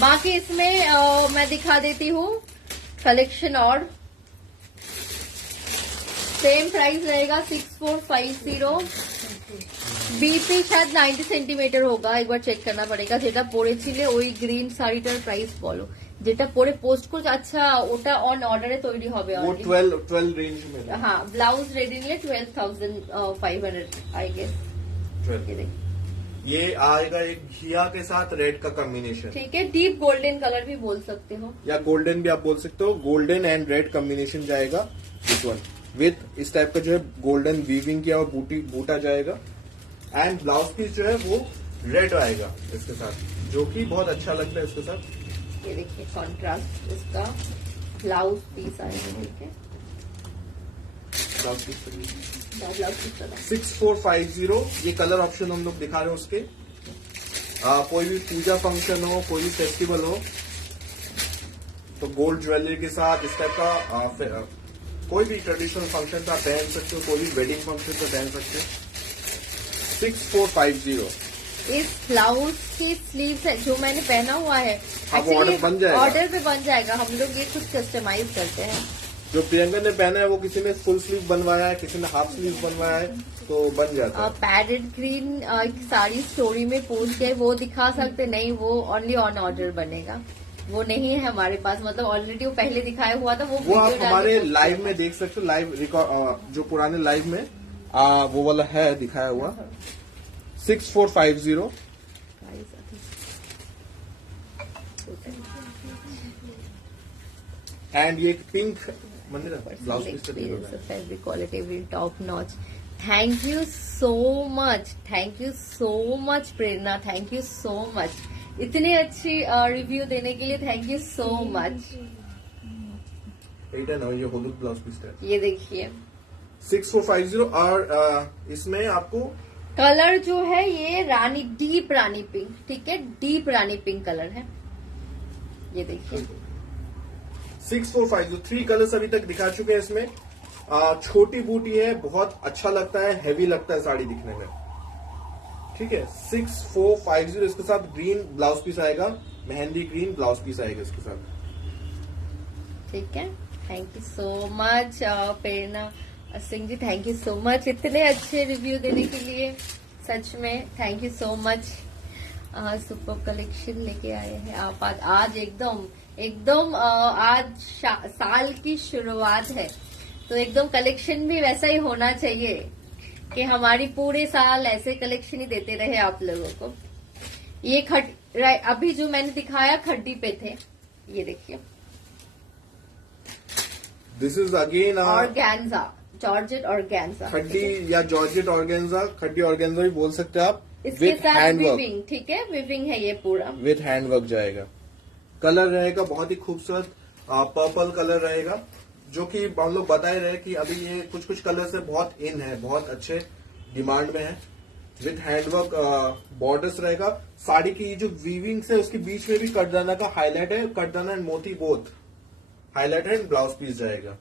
बाकी इसमें मैं दिखा देती हूँ कलेक्शन और सेम प्राइस रहेगा 6450। बीपी शायद 90 সেন্টিমিটার होगा, एक बार চেক करना पड़ेगा। যেটা পরেছিলে ওই গ্রিন শাড়িটার প্রাইস বলো, যেটা পরে পোস্ট করছে। আচ্ছা, ওটা অন অর্ডারে তৈরি হবে वो 12 रेंज में। हाँ, ब्लाउज रेडी निले 12,500 आई गेस। ये आएगा एक घिया के साथ रेड का कॉम्बिनेशन, ठीक है। डीप गोल्डन कलर भी बोल सकते हो, या गोल्डन भी आप बोल सकते हो। गोल्डन एंड रेड कॉम्बिनेशन जाएगा दिस वन विथ इस टाइप का जो है गोल्डन वीविंग किया और बूटा जाएगा एंड ब्लाउज पीस जो है वो रेड आएगा इसके साथ, जो कि बहुत अच्छा लगता है इसके साथ। ये देखिए कॉन्ट्रास्ट इसका ब्लाउज पीस आएगा, ठीक है। ब्लाउज पीस ब्लाउज पीस 6450 ये कलर ऑप्शन हम लोग दिखा रहे हैं उसके। कोई भी पूजा फंक्शन हो, कोई भी फेस्टिवल हो, तो गोल्ड ज्वेलरी के साथ इस टाइप का कोई भी ट्रेडिशनल फंक्शन का पहन सकते हो, कोई भी वेडिंग फंक्शन का पहन सकते हो। 6450 इस ब्लाउज की स्लीव्स है जो मैंने पहना हुआ है, अब ऑर्डर बन जाएगा, ऑर्डर पे बन जाएगा। हम लोग ये कुछ कस्टमाइज करते हैं। जो प्रियंका ने पहना है वो किसी ने फुल स्लीव बनवाया है, किसी ने हाफ स्लीव बनवाया है, तो बन जाता है। पैडेड ग्रीन साड़ी स्टोरी में पोस्ट किया, वो दिखा सकते नहीं, वो ओनली ऑन ऑर्डर बनेगा, वो नहीं है हमारे पास। मतलब ऑलरेडी वो पहले दिखाया हुआ था, वो आप हमारे लाइव में देख सकते हो। लाइव रिकॉर्ड जो पुराने लाइव में वो वाला है दिखाया हुआ। 6450 एंड ये पिंक मंदिर blouse piece fabric quality will top notch. Thank you so much, thank you so much Prerna, thank you so much इतनी अच्छी रिव्यू देने के लिए, थैंक यू सो मच। ये होलू ब्लाउज पीस है, ये देखिए 6450 और इसमें आपको कलर जो है ये रानी, डीप रानी पिंक, ठीक है, डीप रानी पिंक कलर है। ये देखिए 6450 3 कलर्स अभी तक दिखा चुके हैं इसमें। छोटी बूटी है, बहुत अच्छा लगता है, हैवी लगता है साड़ी दिखने में, ठीक है। 6450 इसके साथ ग्रीन ब्लाउज पीस आएगा, मेहंदी ग्रीन ब्लाउज पीस आएगा इसके साथ, ठीक है। Thank you so much Prerna Singh ji, thank you so much इतने अच्छे रिव्यू देने के लिए, सच में thank you so much. Super collection लेके आए हैं आप आज एकदम आज साल की शुरुआत है, तो एकदम कलेक्शन भी वैसा ही होना चाहिए कि हमारी पूरे साल ऐसे कलेक्शन ही देते रहे आप लोगों को। ये अभी जो मैंने दिखाया खड्डी पे थे, ये देखिए this is again organza, georgette organza, khaddi या जॉर्जेट ऑर्गेन्जा, खड्डी ऑर्गेन्जा भी बोल सकते हैं आप। इसके साथ विविंग, ठीक है, विविंग है ये पूरा, विथ हैंडवर्क जाएगा। कलर रहेगा बहुत ही खूबसूरत पर्पल कलर रहेगा, जो कि हम लोग बता ही रहे कि अभी ये कुछ कलर से बहुत इन है, बहुत अच्छे डिमांड में है। विथ हैंडवर्क बॉर्डर्स रहेगा। साड़ी की जो वीविंग है उसके बीच में भी कटदाना का हाईलाइट है, कटदाना एंड मोती बोथ हाईलाइट है, एंड ब्लाउज पीस जाएगा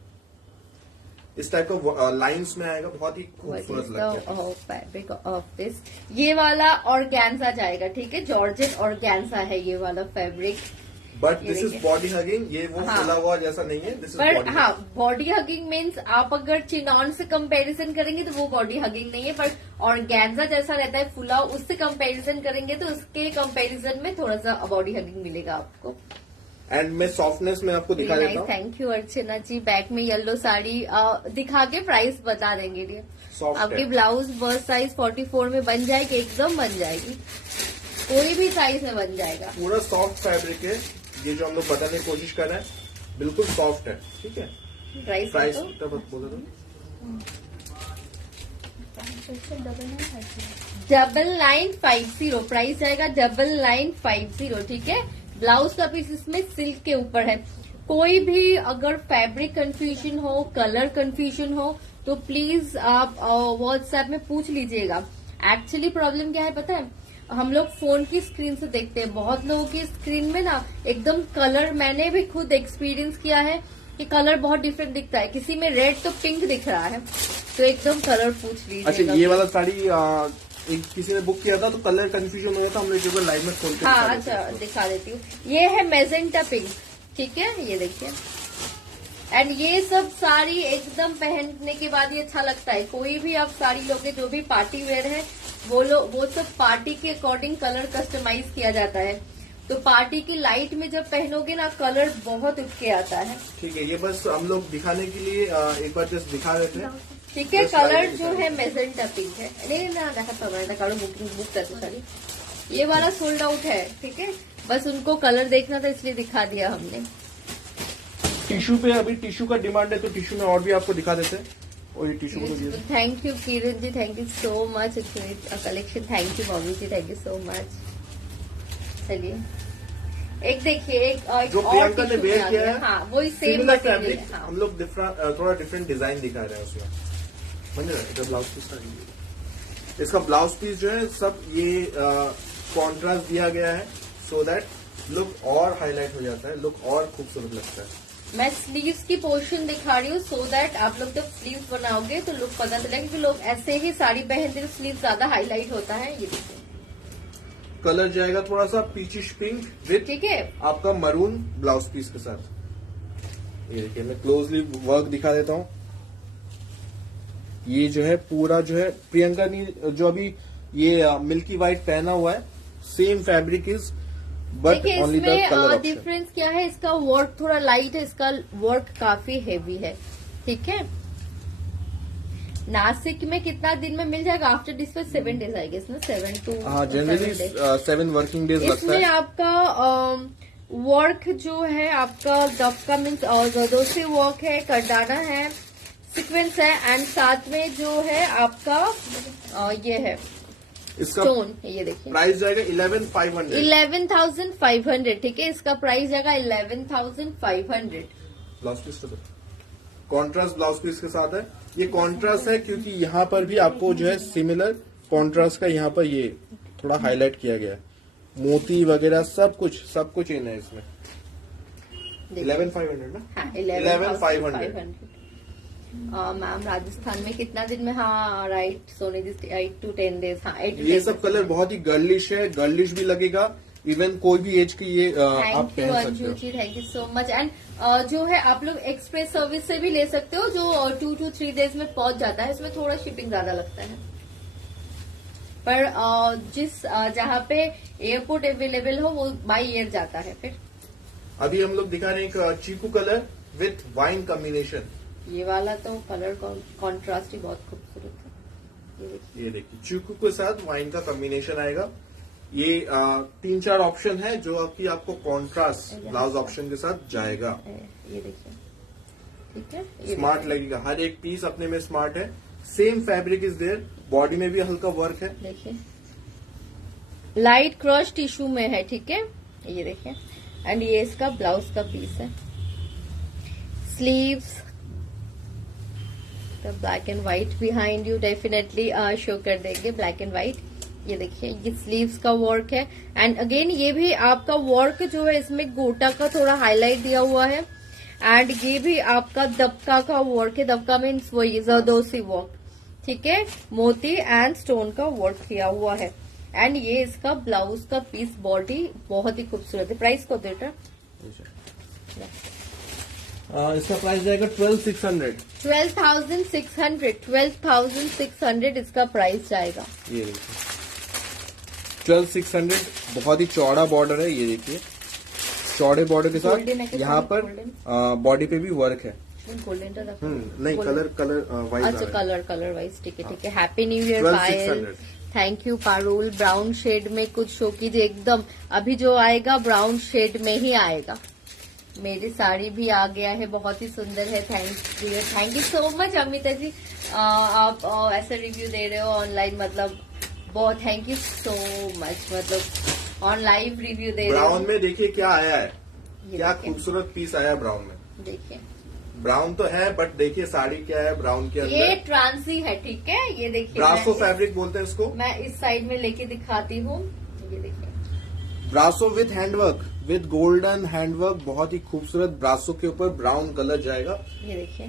इस टाइप का लाइंस में आएगा, बहुत ही खूबसूरत लगता है। फैब्रिक ऑफ दिस, ये वाला ऑर्गेन्जा जाएगा, ठीक है, जॉर्जेट ऑर्गेन्जा है ये वाला fabric, but this is body hugging, ये वो फुला हुआ जैसा नहीं है, दिस इज बॉडी। हाँ, बॉडी हगिंग मीन्स आप अगर चिनॉन से कंपैरिजन करेंगे तो वो बॉडी हगिंग नहीं है, पर ऑर्गेन्जा जैसा रहता है फुला, उससे कंपैरिजन करेंगे तो उसके कंपैरिजन में थोड़ा सा बॉडी हगिंग मिलेगा आपको। एंड मैं सॉफ्टनेस में आपको दिखा देता हूँ। Thank you Archana ji. Back में येलो साड़ी दिखा के प्राइस बता देंगे ये। आपकी ब्लाउज बर्स्ट साइज 44 में बन जाएगी, एकदम बन जाएगी। कोई भी साइज में बन जाएगा। पूरा सॉफ्ट फैब्रिक है, ये जो हम लोग बताने की कोशिश कर रहे हैं बिल्कुल सॉफ्ट है। ठीक है, प्राइस प्राइस तो बोलो तो 9950 प्राइस जाएगा 9950। ठीक है, ब्लाउज का पीस इसमें सिल्क के ऊपर है। कोई भी अगर फैब्रिक कंफ्यूजन हो, कलर कंफ्यूजन हो तो प्लीज आप व्हाट्सएप में पूछ लीजिएगा। एक्चुअली प्रॉब्लम क्या है पता है, हम लोग फोन की स्क्रीन से देखते हैं, बहुत लोगों की स्क्रीन में ना एकदम कलर, मैंने भी खुद एक्सपीरियंस किया है कि कलर बहुत डिफरेंट दिखता है, किसी में रेड तो पिंक दिख रहा है, तो एकदम कलर पूछ लीजिएगा। अच्छा, ये वाला साड़ी किसी ने बुक किया था तो कलर कंफ्यूजन हो गया था, हम लोग एक बार लाइव में खोल के हाँ अच्छा दिखा देती हूँ। ये है मेजेंटा पिंक। ठीक है, ये देखिए, एंड ये सब साड़ी एकदम पहनने के बाद ये अच्छा लगता है। कोई भी आप साड़ी लोगे जो भी पार्टी वेयर है वो सब पार्टी के अकॉर्डिंग कलर कस्टमाइज किया जाता है, तो पार्टी की लाइट में जब पहनोगे ना कलर बहुत उठ के आता है। ठीक है, ये बस हम लोग दिखाने के लिए एक बार जस्ट दिखा रहे थे। ठीक है, Just कलर साड़ी जो है मेजेंटा पिंक है। नहीं ना देखा बुक करते साड़ी, ये वाला सोल्ड आउट है। ठीक है, बस उनको कलर देखना था इसलिए दिखा दिया हमने। टिश्यू पे अभी टिश्यू का डिमांड है तो टिश्यू में और भी आपको दिखा देते हैं। और ये टिश्यू को दिए थे। Thank you Kiran ji, thank you so much, it's collection. Thank you Bobby ji, thank you so much. चलिए एक देखिए, एक जो प्रियंका ने वेयर किया है, हाँ वही सेम सिमिलर मटेरियल फैब्रिक, है। हाँ। हम लोग थोड़ा डिफरेंट डिजाइन दिखा रहे हैं उसमें। समझ रहे हैं, ब्लाउज पीस इसका ब्लाउज पीस जो है सब ये कॉन्ट्रास्ट दिया गया है, सो दैट लुक और हाईलाइट हो जाता है, लुक और खूबसूरत लगता है। मैं स्लीव्स की पोर्शन दिखा रही हूँ सो दैट आप लोग जब स्लीव्स बनाओगे तो लुक पता चलेगा, क्योंकि लोग ऐसे ही साड़ी पहनते हैं तो स्लीव ज्यादा हाईलाइट होता है। ये देखिए, कलर जाएगा थोड़ा सा पीचिश पिंक विथ ठीक है, आपका मरून ब्लाउज पीस के साथ। ये देखिए, मैं क्लोजली वर्क दिखा देता हूँ। ये जो है पूरा जो है प्रियंका ने जो अभी ये मिल्की व्हाइट पहना हुआ है, सेम फैब्रिक इज बट देखिए ओनली द कलर इसमें ऑप्शन। डिफरेंस क्या है, इसका वर्क थोड़ा लाइट है, इसका वर्क काफी हेवी है। ठीक है, नासिक में कितना दिन में मिल जाएगा? आफ्टर डिस्पैच 7 डेज आएगा इसमें, 7 to हाँ, जनरली 7 वर्किंग डेज लगता इसमें है। आपका वर्क जो है आपका दबका मीन्स और जरदोशी वर्क है, करदाना है, सीक्वेंस है, एंड साथ में जो है आपका ये है इसका स्टोन। ये देखिए, प्राइस जाएगा 11,500। 11,500। ठीक है, इसका प्राइस जाएगा 11,500। ब्लाउज पीस तो कॉन्ट्रास्ट ब्लाउज पीस के साथ है। ये कॉन्ट्रास्ट है क्योंकि यहाँ पर भी आपको जो है सिमिलर कॉन्ट्रास्ट का यहाँ पर ये थोड़ा हाईलाइट किया गया है, मोती वगैरह सब कुछ इन है इसमें। 11,500 ना? हाँ, 11,500। मैम राजस्थान में कितना दिन में? हाँ right Soni ji, 8 to 10 days. हाँ 8 to 10 ये सब कलर बहुत ही गर्लिश है, गर्लिश भी लगेगा, इवन कोई भी एज की ये आप थैंक यू पहन सकते अंजू हो। जी, thank you so much. And जो है आप लोग एक्सप्रेस सर्विस से भी ले सकते हो, जो 2 to 3 डेज में पहुंच जाता है। इसमें थोड़ा शिपिंग ज्यादा लगता है, पर जिस जहाँ पे एयरपोर्ट अवेलेबल हो वो बाई एयर जाता है। फिर अभी हम लोग दिखा रहे हैं एक चीकू कलर विथ वाइन कॉम्बिनेशन। ये वाला तो कलर कॉन्ट्रास्ट ही बहुत खूबसूरत है। ये देखिए, चीकू के साथ वाइन का कॉम्बिनेशन आएगा। ये 3-4 ऑप्शन है जो आपको कॉन्ट्रास्ट ब्लाउज ऑप्शन के साथ जाएगा। ये देखिए, ठीक है, ये स्मार्ट लगेगा, हर एक पीस अपने में स्मार्ट है। Same fabric is there, body में भी हल्का वर्क है। देखिए लाइट क्रश टिश्यू में है। ठीक है, ये देखिए, एंड ये इसका ब्लाउज का पीस है। Sleeves the black and white behind you definitely show कर देंगे, ब्लैक एंड व्हाइट। ये देखिए, ये स्लीव्स का वर्क है, एंड अगेन ये भी आपका वर्क जो है इसमें गोटा का थोड़ा हाईलाइट दिया हुआ है, एंड ये भी आपका दबका का वर्क है। दबका मीन्स वही जरदोसी वर्क। ठीक है, मोती एंड स्टोन का वर्क किया हुआ है, एंड ये इसका ब्लाउज का पीस, बॉडी बहुत ही खूबसूरत है। प्राइस को बेटा इसका प्राइस जाएगा 12,600। 12,600। 12,600 इसका प्राइस जाएगा। ये देखिए 12,600, बहुत ही चौड़ा बॉर्डर है। ये देखिए, चौड़े बॉर्डर के Golden है साथ कि यहाँ पर golden? बॉडी पे भी वर्क है। गोल्डन नहीं, कलर वाइज अच्छा, कलर वाइज। ठीक है, ठीक है। Happy new year 12,600। Thank you Parul. Brown shade में कुछ शो कीजिए। एकदम अभी जो आएगा ब्राउन शेड में ही आएगा। मेरी साड़ी भी आ गया है, बहुत ही सुंदर है। Thank you so much Amita ji. आप ऐसा रिव्यू दे रहे हो ऑनलाइन, मतलब बहुत थैंक यू सो मच। मतलब ऑन लाइव रिव्यू दे रहे हो। ब्राउन में देखिए क्या आया है, ये क्या देखिए। खूबसूरत पीस आया है ब्राउन में। देखिए ब्राउन तो है बट देखिए साड़ी क्या है ब्राउन के ये अंदर। ट्रांसी है, ठीक है। ये देखिए ब्रासो मैं- फैब्रिक बोलते हैं इसको। मैं इस साइड में लेके दिखाती हूँ। ये देखिए brasso with handwork, with golden handwork, बहुत ही खूबसूरत। ब्रासो के ऊपर ब्राउन कलर जाएगा, ये देखिए।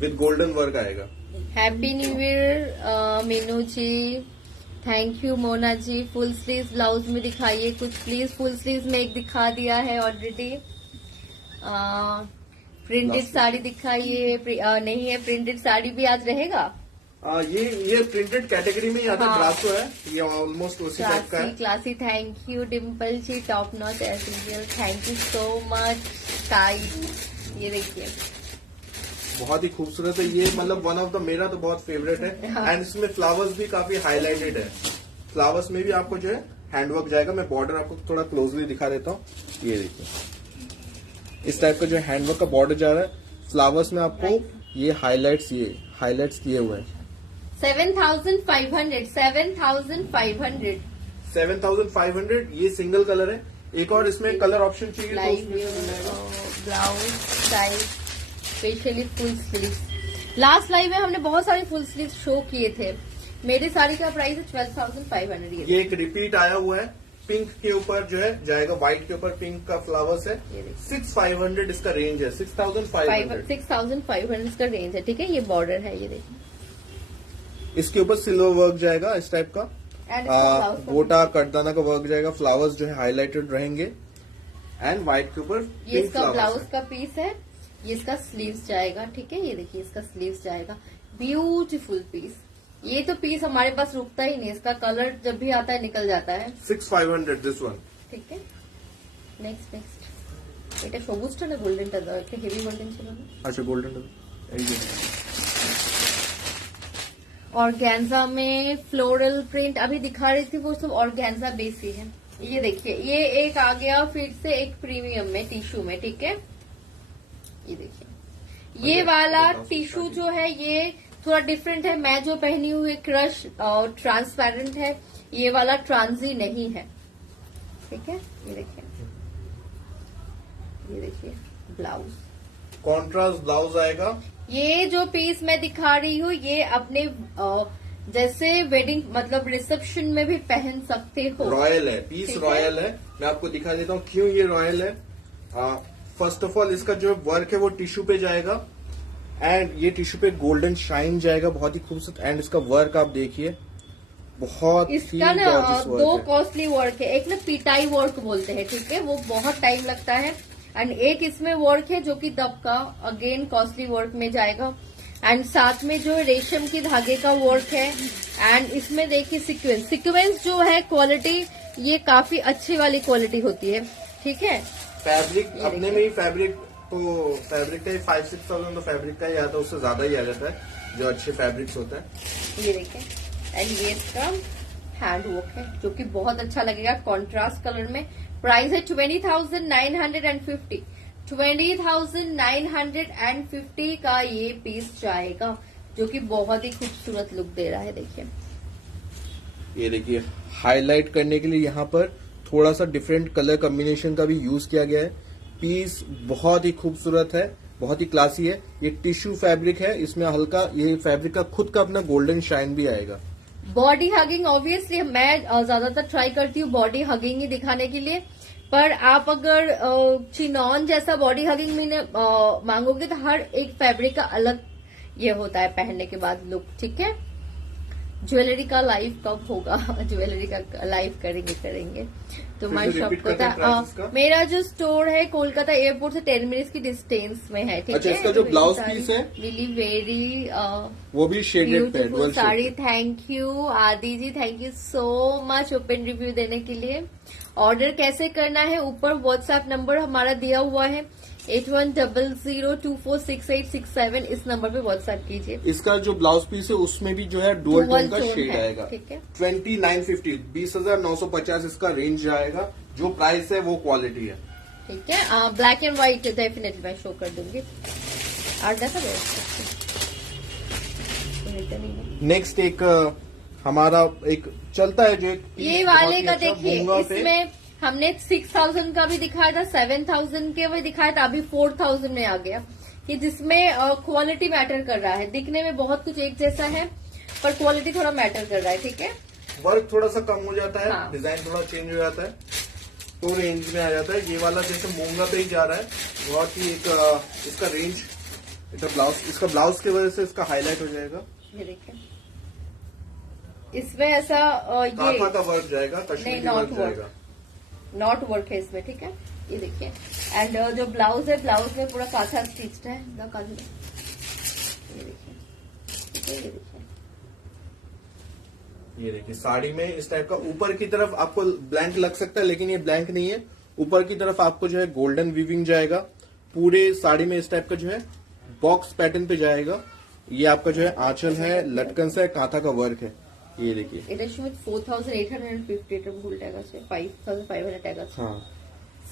विद गोल्डन वर्क आएगा। Happy new year Meenu ji. Thank you Mona ji. Full sleeve blouse में दिखाइए कुछ प्लीज। फुल स्लीव में एक दिखा दिया है ऑलरेडी। प्रिंटेड Last साड़ी दिखाइए। नहीं है प्रिंटेड साड़ी भी आज रहेगा। ये प्रिंटेड कैटेगरी में ही आता है। हाँ। ब्रासो है, ये ऑलमोस्ट उसी टाइप का क्लासी है। Classy. Thank you Dimple ji. Top notch as usual. Thank you so much Sai. ये देखिए बहुत ही खूबसूरत है ये, मतलब वन ऑफ द, मेरा तो बहुत फेवरेट है। हाँ। एंड इसमें फ्लावर्स भी काफी हाईलाइटेड है। फ्लावर्स में भी आपको जो है हैंडवर्क जाएगा। मैं बॉर्डर आपको थोड़ा क्लोजली दिखा देता हूँ। ये देखिए इस टाइप का जो हैंडवर्क का बॉर्डर जा रहा है। फ्लावर्स में आपको ये हाईलाइट्स किए हुए हैं। 7,500 7,500 7,500 ये सिंगल कलर है। एक और इसमें कलर ऑप्शन चाहिए तो लाइव उसमें से मिल जाएगा। Blouse size specially full sleeve. Last live में हमने बहुत सारे फुल स्लीव शो किए थे। मेरी साड़ी का प्राइस है 12,500। ये एक रिपीट आया हुआ है। पिंक के ऊपर जो है जाएगा, व्हाइट के ऊपर पिंक का फ्लावर्स है। ये देखिए। 6,500 इसका रेंज है। 6,500 6,500 इसका रेंज है, ठीक है। ये बॉर्डर है, ये देखिए। इसके ऊपर सिल्वर वर्क जाएगा इस टाइप का। एंड इसका ब्लाउज गोटा कटदाना का वर्क जाएगा। फ्लावर्स जो है हाईलाइटेड रहेंगे एंड व्हाइट के ऊपर ये पिंक इसका फ्लावर्स ब्लाउज है। का पीस है। ये इसका स्लीव्स जाएगा, ठीक है। ये देखिए इसका स्लीव्स जाएगा। Beautiful piece. ये तो पीस हमारे पास रुकता ही नहीं। इसका कलर जब भी आता है निकल जाता है, 6,500 दिस वन। ठीक है। नेक्स्ट এটা সবুজটা না গোল্ডেনটা দাও, একটা হেভি গোল্ডেন ছিল না। अच्छा गोल्डन ऑर्गेन्जा में फ्लोरल प्रिंट अभी दिखा रही थी, वो सब ऑर्गेन्जा बेस ही है। ये देखिए ये एक आ गया फिर से एक प्रीमियम में टिश्यू में, ठीक है। ये देखिए ये वाला टिश्यू जो है ये थोड़ा डिफरेंट है। मैं जो पहनी हुई क्रश और ट्रांसपेरेंट है, ये वाला ट्रांजी नहीं है, ठीक है। ये देखिए ब्लाउज कॉन्ट्रास्ट ब्लाउज आएगा। ये जो पीस मैं दिखा रही हूँ ये अपने जैसे वेडिंग मतलब रिसेप्शन में भी पहन सकते हो। रॉयल है पीस, ठीक है। रॉयल है। मैं आपको दिखा देता हूँ क्यों ये रॉयल है। फर्स्ट ऑफ ऑल इसका जो वर्क है वो टिश्यू पे जाएगा एंड ये टिश्यू पे गोल्डन शाइन जाएगा, बहुत ही खूबसूरत। एंड इसका वर्क आप देखिए, बहुत ही इसका ना gorgeous work दो है। कॉस्टली वर्क है। एक ना पिटाई वर्क बोलते हैं, ठीक है, वो बहुत टाइम लगता है। एंड एक इसमें वर्क है जो कि दबका अगेन कॉस्टली वर्क में जाएगा। एंड साथ में जो रेशम की धागे का वर्क है। एंड इसमें देखिए सीक्वेंस जो है क्वालिटी ये काफी अच्छी वाली क्वालिटी होती है, ठीक है। फैब्रिक ये अपने देखिए। में ही फैब्रिक तो फैब्रिक का ही 5-6,000 तो फैब्रिक का ही आता है, उससे ज्यादा ही आ जाता है जो अच्छे फैब्रिक्स होते हैं। ये देखिए एंड ये इसका हैंड वर्क है जो कि बहुत अच्छा लगेगा कॉन्ट्रास्ट कलर में। प्राइस है 20,950। 20,950 का ये पीस जाएगा जो कि बहुत ही खूबसूरत लुक दे रहा है। देखिए ये देखिए हाईलाइट करने के लिए यहाँ पर थोड़ा सा डिफरेंट कलर कॉम्बिनेशन का भी यूज किया गया है। पीस बहुत ही खूबसूरत है, बहुत ही क्लासी है। ये टिश्यू फैब्रिक है, इसमें हल्का ये फैब्रिक का खुद का अपना गोल्डन शाइन भी आएगा। बॉडी हगिंग ऑब्वियसली मैं ज्यादातर ट्राई करती हूँ बॉडी हगिंग ही दिखाने के लिए, पर आप अगर चिनॉन जैसा बॉडी हगिंग में मांगोगे तो हर एक फैब्रिक का अलग ये होता है पहनने के बाद लुक, ठीक है। ज्वेलरी का लाइव कब होगा? ज्वेलरी का लाइव करेंगे तो मैं फिर से शॉप repeat को करते हैं prices का? मेरा जो स्टोर है कोलकाता एयरपोर्ट से 10 मिनट्स की डिस्टेंस में है, ठीक अच्छा, है। इसका जो ब्लाउज पीस है रियली वेरी वो भी शेडेड पे beautiful sari. Thank you Adi ji, thank you so much open review देने के लिए। ऑर्डर कैसे करना है ऊपर व्हाट्सएप नंबर हमारा दिया हुआ है, 8100246867 इस नंबर पे व्हाट्सएप कीजिए। इसका जो ब्लाउज पीस है उसमें भी जो है डुअल टोन का टोन शेड है, आएगा। ठीक है। 2950 20,950 इसका रेंज आएगा। जो प्राइस है वो क्वालिटी है। ठीक है, ब्लैक एंड व्हाइट डेफिनेटली मैं शो कर दूंगी। और देखा नेक्स्ट एक हमारा एक चलता है जो एक ये वाले का देखिए, इसमें हमने 6000 का भी दिखाया था, 7000 के भी दिखाया था, अभी 4000 में आ गया कि जिसमें क्वालिटी मैटर कर रहा है। दिखने में बहुत कुछ एक जैसा है पर क्वालिटी थोड़ा मैटर कर रहा है। ठीक है, वर्क थोड़ा सा कम हो जाता है, हाँ। डिजाइन थोड़ा चेंज हो जाता है तो रेंज में आ जाता है। ये वाला जैसे मूंगा पे ही जा रहा है, बहुत ही एक इसका रेंज, इसका ब्लाउज की वजह से इसका हाईलाइट हो जाएगा। ये देखिए, इसमें ऐसा काथा का वर्क जाएगा, कश्मीरी नहीं, वर्क जाएगा, नॉट वर्क है इसमें। ठीक है, ये देखिए। एंड जो ब्लाउज है, ब्लाउज में पूरा काथा स्टिच्ड है। ये देखिए, ठीक है, ये देखिए। ये देखिए साड़ी में इस टाइप का ऊपर की तरफ आपको ब्लैंक लग सकता है, लेकिन ये ब्लैंक नहीं है। ऊपर की तरफ आपको जो है गोल्डन वीविंग जाएगा, पूरे साड़ी में इस टाइप का जो है बॉक्स पैटर्न पे जाएगा। ये आपका जो है आंचल है, लटकन से काथा का वर्क है। ये देखिए, এটা সময় 4850 এটা ভুল ট্যাগ আছে, 5500 ট্যাগ আছে। हाँ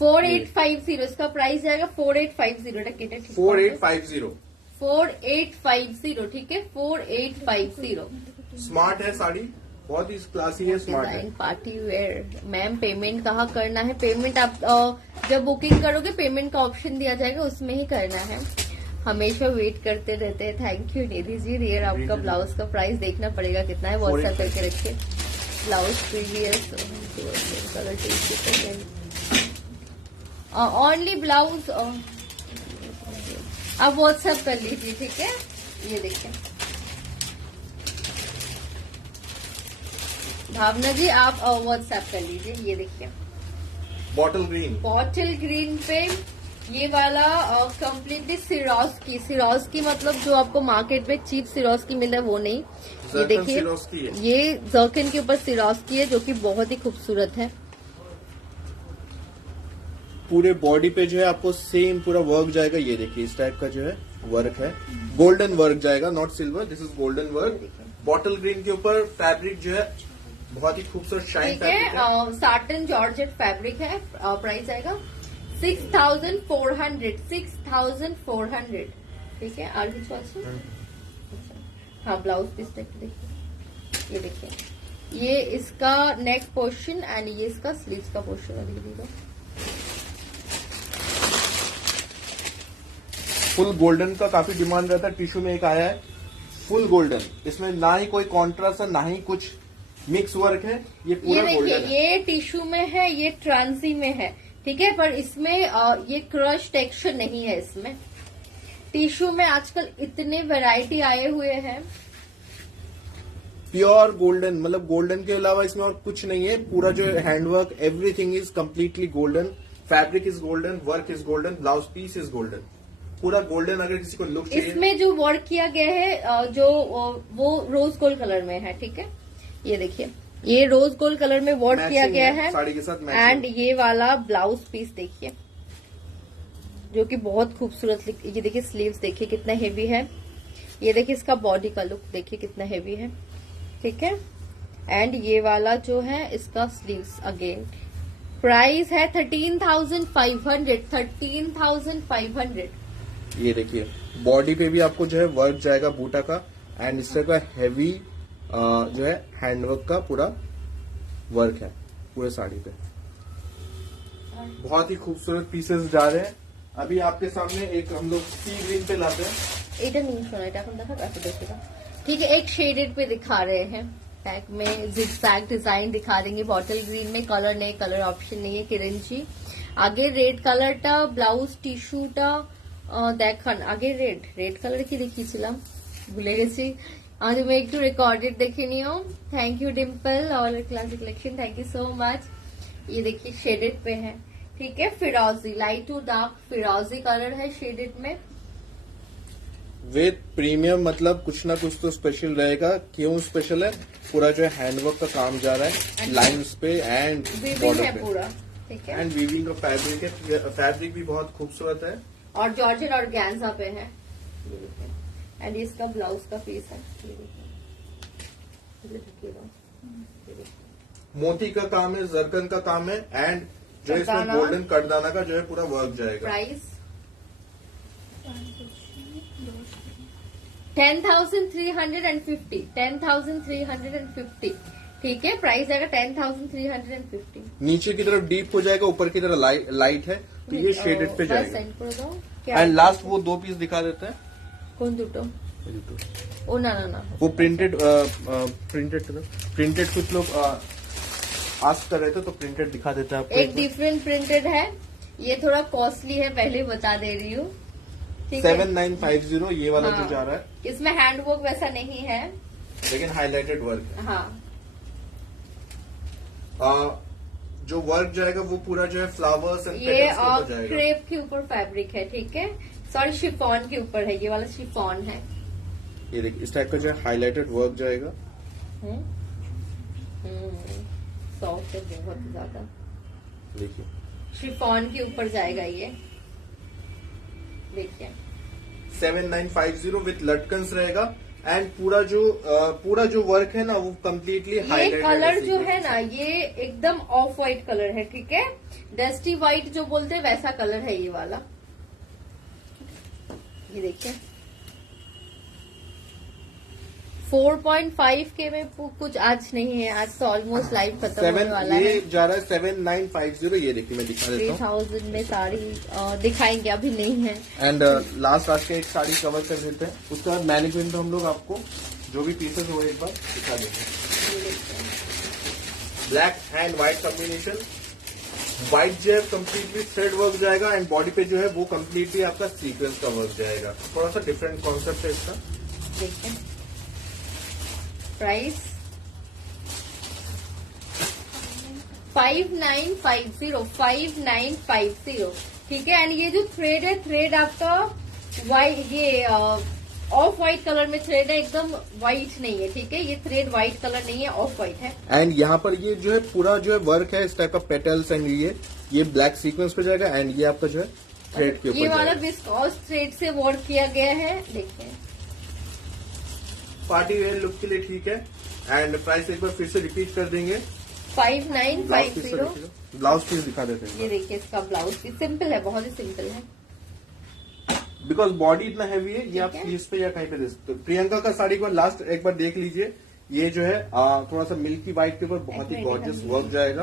4850 इसका प्राइस जाएगा 4850। এটা কেটে ঠিক 4850 4850, ठीक है, 4850। स्मार्ट है साड़ी, बहुत ही क्लासी है, स्मार्ट है। Design party wear. Ma'am payment कहाँ करना है? पेमेंट आप जब बुकिंग करोगे पेमेंट का ऑप्शन दिया जाएगा, उसमें ही करना है। हमेशा वेट करते रहते हैं। Thank you Nidhi ji. Rear आपका ब्लाउज का प्राइस देखना पड़ेगा कितना है, व्हाट्सएप करके रखिए। ब्लाउज प्रीवियस ओनली ब्लाउज आप व्हाट्सएप कर लीजिए। ठीक है, ये देखिए भावना जी, आप व्हाट्सएप कर लीजिए। ये देखिए बॉटल ग्रीन पे ये वाला कंप्लीटली सिरोज की मतलब जो आपको मार्केट में चीप सिरोज की मिल रहा है वो नहीं। ये देखिए, ये जर्किन के ऊपर सिरोज की है जो कि बहुत ही खूबसूरत है। पूरे बॉडी पे जो है आपको सेम पूरा वर्क जाएगा। ये देखिए इस टाइप का जो है वर्क है, गोल्डन वर्क जाएगा, not silver, this is golden work. Bottle green के ऊपर फैब्रिक जो है बहुत ही खूबसूरत शाइन फैब्रिक है, साटन जॉर्जेट फैब्रिक है। प्राइस आएगा 6400। ठीक है, और कुछ अच्छा? हाँ, ब्लाउज पीस देखिए, ये देखिए, ये इसका नेक पोर्शन एंड ये इसका स्लीव्स का पोर्शन है। देखिए फुल गोल्डन का काफी डिमांड रहता है। टिश्यू में एक आया है फुल गोल्डन, इसमें ना ही कोई कॉन्ट्रास्ट है ना ही कुछ मिक्स वर्क है, ये पूरा गोल्डन है। ये टिश्यू में है, ये ट्रांसी में है। ठीक है, पर इसमें ये क्रश टेक्सचर नहीं है। इसमें टिश्यू में आजकल इतने वैरायटी आए हुए हैं। प्योर गोल्डन, मतलब गोल्डन के अलावा इसमें और कुछ नहीं है। पूरा जो handwork everything is completely golden, fabric is golden, work is golden, blouse piece is golden, पूरा गोल्डन। अगर किसी को लुक चाहिए, इसमें जो वर्क किया गया है जो वो रोज गोल्ड कलर में है। ठीक है, ये देखिए, ये रोज गोल्ड कलर में वर्क किया गया है साड़ी के साथ। एंड ये वाला ब्लाउज पीस देखिए जो कि बहुत खूबसूरत। ये देखिए स्लीव्स देखिए कितना हेवी है। ये देखिए इसका बॉडी का लुक देखिए कितना हेवी है। ठीक है, एंड ये वाला जो है इसका स्लीव्स अगेन। प्राइस है 13,500। 13,500। ये देखिए बॉडी पे भी आपको जो है वर्क जाएगा बूटा का, एंड इस तरह का हैवी जो है हैंडवर्क का पूरा वर्क है पूरे साड़ी पे। बहुत ही खूबसूरत पीसेस जा रहे हैं। अभी आपके सामने एक हम लोग सी ग्रीन पे लाते हैं। এটা नहीं सुना, এটা এখন देखा कैसे देखेगा। ठीक है, एक शेडेड पे दिखा रहे हैं, टैग में जिगजैग डिजाइन दिखा देंगे। बॉटल ग्रीन में कलर नहीं, कलर ऑप्शन नहीं है किरण जी। आगे रेड কালারটা ব্লাউজ টিস্যুটা দেখান। আগে রেড কালার কি দেখিয়েছিলাম ভুলে গেছি। তুমি একটু রেকর্डेड দেখে নিও। थैंक यू डिम्पल और classic collection, thank you so much. ये देखिए शेडेड पे है। ठीक है, फिरोजी, लाइट टू डार्क फिरोजी कलर है शेडेड में। विद प्रीमियम, मतलब कुछ ना कुछ तो स्पेशल रहेगा। क्यों स्पेशल है? पूरा जो है हैंडवर्क का काम जा रहा है लाइंस पे एंड वीविंग बॉर्डर है पे पूरा। ठीक है, एंड वीविंग का फैब्रिक है। फैब्रिक भी बहुत खूबसूरत है। और जॉर्जियन और ऑर्गेन्जा पे है। एंड इसका ब्लाउज का पीस है। मोती का काम है, जरकन का काम है, एंड जो इसमें कटदाना। गोल्डन कटदाना का जो है पूरा वर्क जाएगा। प्राइस 10,350। 10,350 ठीक है। प्राइस आएगा 10,350। नीचे की तरफ डीप हो जाएगा, ऊपर की तरफ लाइट है, तो ये शेडेड पे बस जाएगा। सेंड कर दो। क्या एंड लास्ट वो 2 पीस दिखा देते हैं। कौन दुटो? ओ ना ना ना, वो प्रिंटेड कुछ लोग आस्क कर रहे थे, तो प्रिंटेड दिखा देते हैं आपको। एक डिफरेंट प्रिंटेड है, ये थोड़ा कॉस्टली है, पहले बता दे रही हूँ। ठीक है। 7950 ये वाला हाँ। जो जा रहा है, इसमें हैंडवर्क वैसा नहीं है। लेकिन हाईलाइटेड वर्क है। हाँ, जो वर्क जाएगा वो पूरा जो है फ्लावर्स एंड ये पेटल्स के ऊपर जाएगा। क्रेप के ऊपर फैब्रिक है। ठीक है, सॉरी शिफॉन के ऊपर है, ये वाला शिफॉन है। ये देखिए इस टाइप का जो है हाईलाइटेड वर्क जाएगा। सॉफ्ट है बहुत ज्यादा। देखिए शिफॉन के ऊपर जाएगा ये, देखिए 7950 विथ लटकन्स रहेगा। एंड पूरा जो वर्क है ना वो कम्प्लीटली ये हाईलाइटेड कलर जो है ना, ये एकदम ऑफ वाइट कलर है। ठीक है, डस्टी व्हाइट जो बोलते हैं वैसा कलर है ये वाला। ये देखिए 4.5 के में कुछ आज नहीं है, आज तो ऑलमोस्ट लाइव खत्म होने वाला है। ये जा रहा है 7950। ये देखिए मैं दिखा देता हूँ। 3000 में साड़ी दिखाएंगे, अभी नहीं है। एंड लास्ट आज के एक साड़ी कवर कर देते हैं, उसके बाद मैनिक्विन पे हम लोग आपको जो भी पीसेस हो एक बार दिखा देंगे। Black and white combination. White जो है कम्प्लीटली थ्रेड वर्क जाएगा, एंड बॉडी पे जो है वो कम्प्लीटली आपका सीक्वेंस का वर्क जाएगा। थोड़ा सा डिफरेंट कॉन्सेप्ट है इसका। देखिए प्राइस 5950। ठीक है। एंड ये जो थ्रेड है, थ्रेड आपका वाइट, ये ऑफ वाइट कलर में थ्रेड है, एकदम वाइट नहीं है। ठीक है, ये थ्रेड वाइट कलर नहीं है, ऑफ वाइट है। एंड यहाँ पर ये जो है पूरा जो है वर्क है इस टाइप का पेटल्स, एंड ये ब्लैक सीक्वेंस पे जाएगा, एंड ये आपका जो है थ्रेड के ऊपर ये वाला जाएगा। विस्कॉस थ्रेड से वर्क किया गया है। देखिए पार्टी वेयर लुक के लिए ठीक है। एंड प्राइस एक बार फिर से रिपीट कर देंगे। 5950। ब्लाउज पीस दिखा देते हैं ये देखिए इसका ब्लाउज भी सिंपल है, बहुत ही सिंपल है। बिकॉज बॉडी इतना हैवी है, ये आप ठीक है। स्लीव्स पे या कहीं पे दे सकते हो। प्रियंका का साड़ी को लास्ट एक बार देख लीजिए। ये जो है थोड़ा सा मिल्की व्हाइट के ऊपर बहुत ही गॉर्जियस वर्क जाएगा,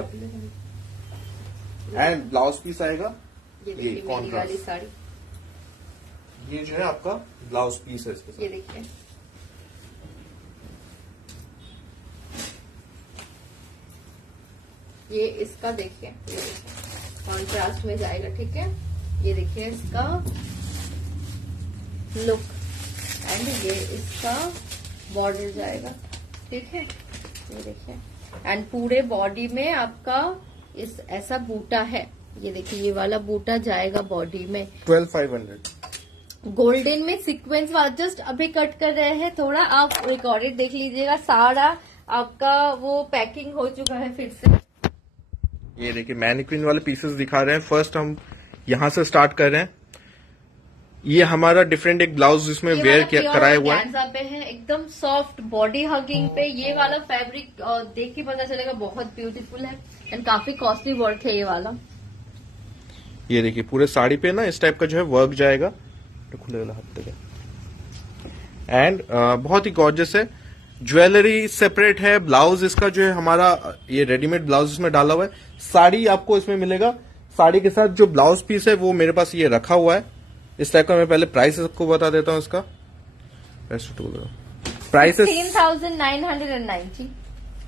एंड ब्लाउज पीस आएगा। ये देखिए मेरी contrast। वाली साड़ी, ये जो है आपका ब्लाउज पीस है इसके ये साथ। देखिए ये इसका देखिए, कॉन्ट्रास्ट में जाएगा। ठीक है, ये देखिए इसका लुक, एंड ये इसका बॉर्डर जाएगा। ठीक है, ये देखिए, एंड पूरे बॉडी में आपका इस ऐसा बूटा है। ये देखिए ये वाला बूटा जाएगा बॉडी में। 12,500। गोल्डन में सीक्वेंस वाला जस्ट अभी कट कर रहे हैं थोड़ा, आप एक ऑडिट देख लीजिएगा। सारा आपका वो पैकिंग हो चुका है फिर से। ये देखिए मैनिक्विन वाले पीसेस दिखा रहे हैं। फर्स्ट हम यहाँ से स्टार्ट कर रहे हैं। ये हमारा डिफरेंट एक ब्लाउज जिसमें वेयर कराया हुआ है। ऑर्गेन्जा पे है, एकदम सॉफ्ट बॉडी हगिंग पे। ये वाला फैब्रिक देख के पता चलेगा बहुत ब्यूटीफुल है, एंड काफी कॉस्टली वर्क है ये वाला। ये देखिए पूरे साड़ी पे ना इस टाइप का जो है वर्क जाएगा, तो खुले वाला हाथ तक है। एंड बहुत ही गॉर्जियस है। ज्वेलरी सेपरेट है। ब्लाउज इसका जो है हमारा ये रेडीमेड ब्लाउज इसमें डाला हुआ है। साड़ी आपको इसमें मिलेगा। साड़ी के साथ जो ब्लाउज पीस है वो मेरे पास ये रखा हुआ है इस टाइप का। मैं पहले प्राइस आपको बता देता हूँ इसका। प्राइस 16,990।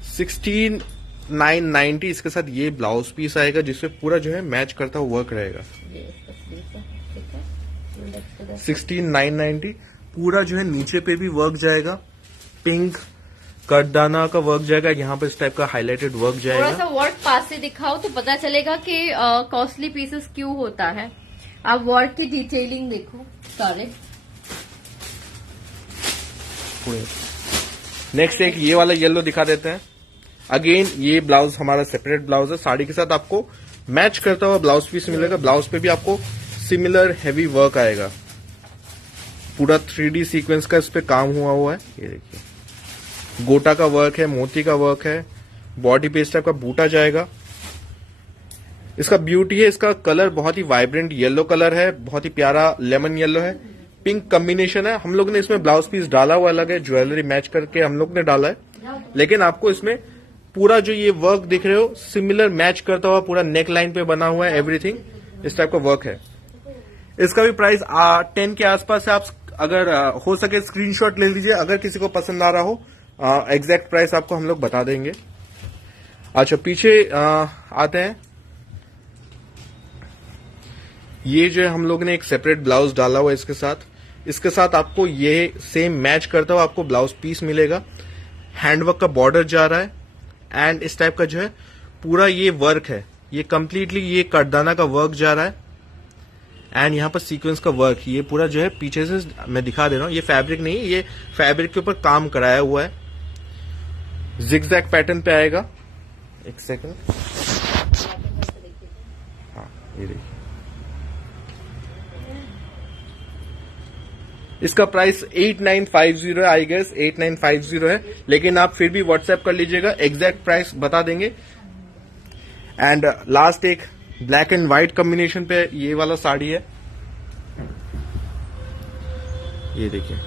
16,990। इसके साथ ये ब्लाउज पीस आएगा जिसमें पूरा जो है मैच करता हुआ वर्क रहेगा। ये इसका sleeve है, ठीक है। 16,990। पूरा जो है नीचे पे भी वर्क जाएगा, पिंक कटदाना का वर्क जाएगा। यहाँ पे इस टाइप का हाईलाइटेड वर्क थोड़ा जाएगा। सा वर्क पास से दिखाओ तो पता चलेगा कि कॉस्टली पीसेस क्यों होता है। आप वर्क की डिटेलिंग देखो सारे। नेक्स्ट एक ये वाला येलो दिखा देते हैं। अगेन ये ब्लाउज हमारा सेपरेट ब्लाउज है। साड़ी के साथ आपको मैच करता हुआ ब्लाउज पीस मिलेगा। ब्लाउज पे भी आपको सिमिलर हैवी वर्क आएगा, पूरा 3D सीक्वेंस का इस पे काम हुआ है। ये देखिए गोटा का वर्क है, मोती का वर्क है, बॉडी पे इस टाइप का बूटा जाएगा। इसका ब्यूटी है, इसका कलर बहुत ही वाइब्रेंट येलो कलर है, बहुत ही प्यारा लेमन येलो है, पिंक कॉम्बिनेशन है। हम लोग ने इसमें ब्लाउज पीस डाला हुआ अलग है, ज्वेलरी मैच करके हम लोग ने डाला है, लेकिन आपको इसमें पूरा जो ये वर्क दिख रहे हो सिमिलर मैच करता हुआ पूरा नेक लाइन पे बना हुआ है, एवरीथिंग इस टाइप का वर्क है। इसका भी प्राइस 10 के आसपास है। आप अगर हो सके स्क्रीनशॉट ले लीजिए, अगर किसी को पसंद आ रहा हो एग्जैक्ट प्राइस आपको हम लोग बता देंगे। अच्छा पीछे आते हैं, ये जो है हम लोग ने एक सेपरेट ब्लाउज डाला हुआ है इसके साथ आपको ये सेम मैच करता हुआ आपको ब्लाउज पीस मिलेगा। हैंडवर्क का बॉर्डर जा रहा है एंड इस टाइप का जो है पूरा ये वर्क है, ये कंप्लीटली ये कटदाना का वर्क जा रहा है एंड यहाँ पर सीक्वेंस का वर्क, ये पूरा जो है पीछे से मैं दिखा दे रहा हूँ, ये फैब्रिक नहीं, ये फैब्रिक के ऊपर काम कराया हुआ है। जिगजैग पैटर्न पे आएगा। एक सेकंड, हाँ ये देखिए, इसका प्राइस 8950 है, आई गेस 8950 है, लेकिन आप फिर भी व्हाट्सएप कर लीजिएगा, एग्जैक्ट प्राइस बता देंगे। एंड लास्ट एक ब्लैक एंड व्हाइट कॉम्बिनेशन पे ये वाला साड़ी है, ये देखिए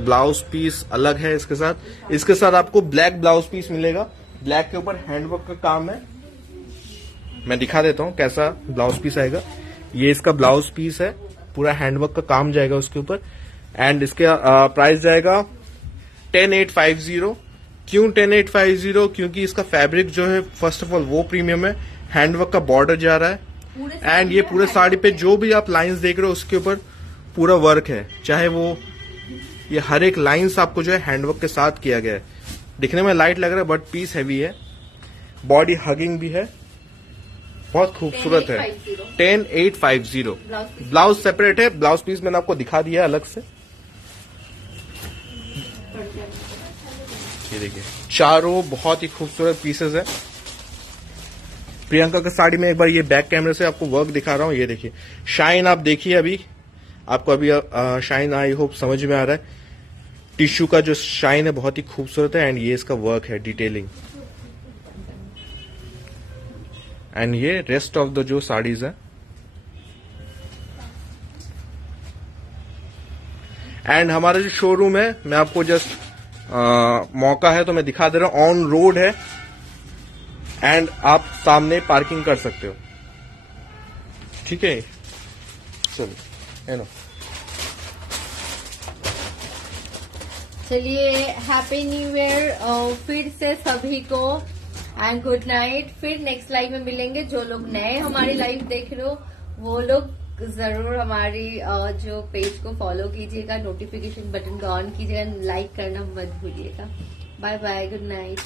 ब्लाउज पीस अलग है इसके साथ आपको ब्लैक ब्लाउज पीस मिलेगा। ब्लैक के ऊपर हैंडवर्क का काम है, मैं दिखा देता हूं कैसा ब्लाउज पीस आएगा। ये इसका ब्लाउज पीस है, पूरा हैंडवर्क का काम जाएगा उसके ऊपर एंड इसके प्राइस जाएगा 10850। क्यों 10850? क्योंकि इसका फैब्रिक जो है फर्स्ट ऑफ ऑल वो प्रीमियम है, हैंडवर्क का बॉर्डर जा रहा है एंड ये पूरे साड़ी पे जो भी आप लाइंस देख रहे हो उसके ऊपर पूरा वर्क है, चाहे वो ये हर एक लाइंस आपको जो है हैंडवर्क के साथ किया गया है। दिखने में लाइट लग रहा है बट पीस हैवी है, बॉडी हगिंग भी है, बहुत खूबसूरत है। 10850 ब्लाउज सेपरेट है, ब्लाउज पीस मैंने आपको दिखा दिया अलग से। ये देखिए चारों बहुत ही खूबसूरत पीसेस है। प्रियंका का साड़ी में एक बार ये बैक कैमरे से आपको वर्क दिखा रहा हूं, ये देखिए शाइन आप देखिए, अभी आपको अभी शाइन आई होप समझ में आ रहा है। टिश्यू का जो शाइन है बहुत ही खूबसूरत है एंड ये इसका वर्क है, डिटेलिंग। एंड ये रेस्ट ऑफ द जो साड़ीज है। एंड हमारा जो शोरूम है, मैं आपको जस्ट मौका है तो मैं दिखा दे रहा हूं, ऑन रोड है एंड आप सामने पार्किंग कर सकते हो, ठीक है। चलिए हेलो, चलिए हैप्पी न्यू ईयर फिर से सभी को एंड गुड नाइट। फिर नेक्स्ट लाइव में मिलेंगे। जो लोग नए हमारी लाइव देख रहे हो वो लोग जरूर हमारी जो पेज को फॉलो कीजिएगा, नोटिफिकेशन बटन को ऑन कीजिएगा, लाइक करना मत भूलिएगा। Bye bye, good night.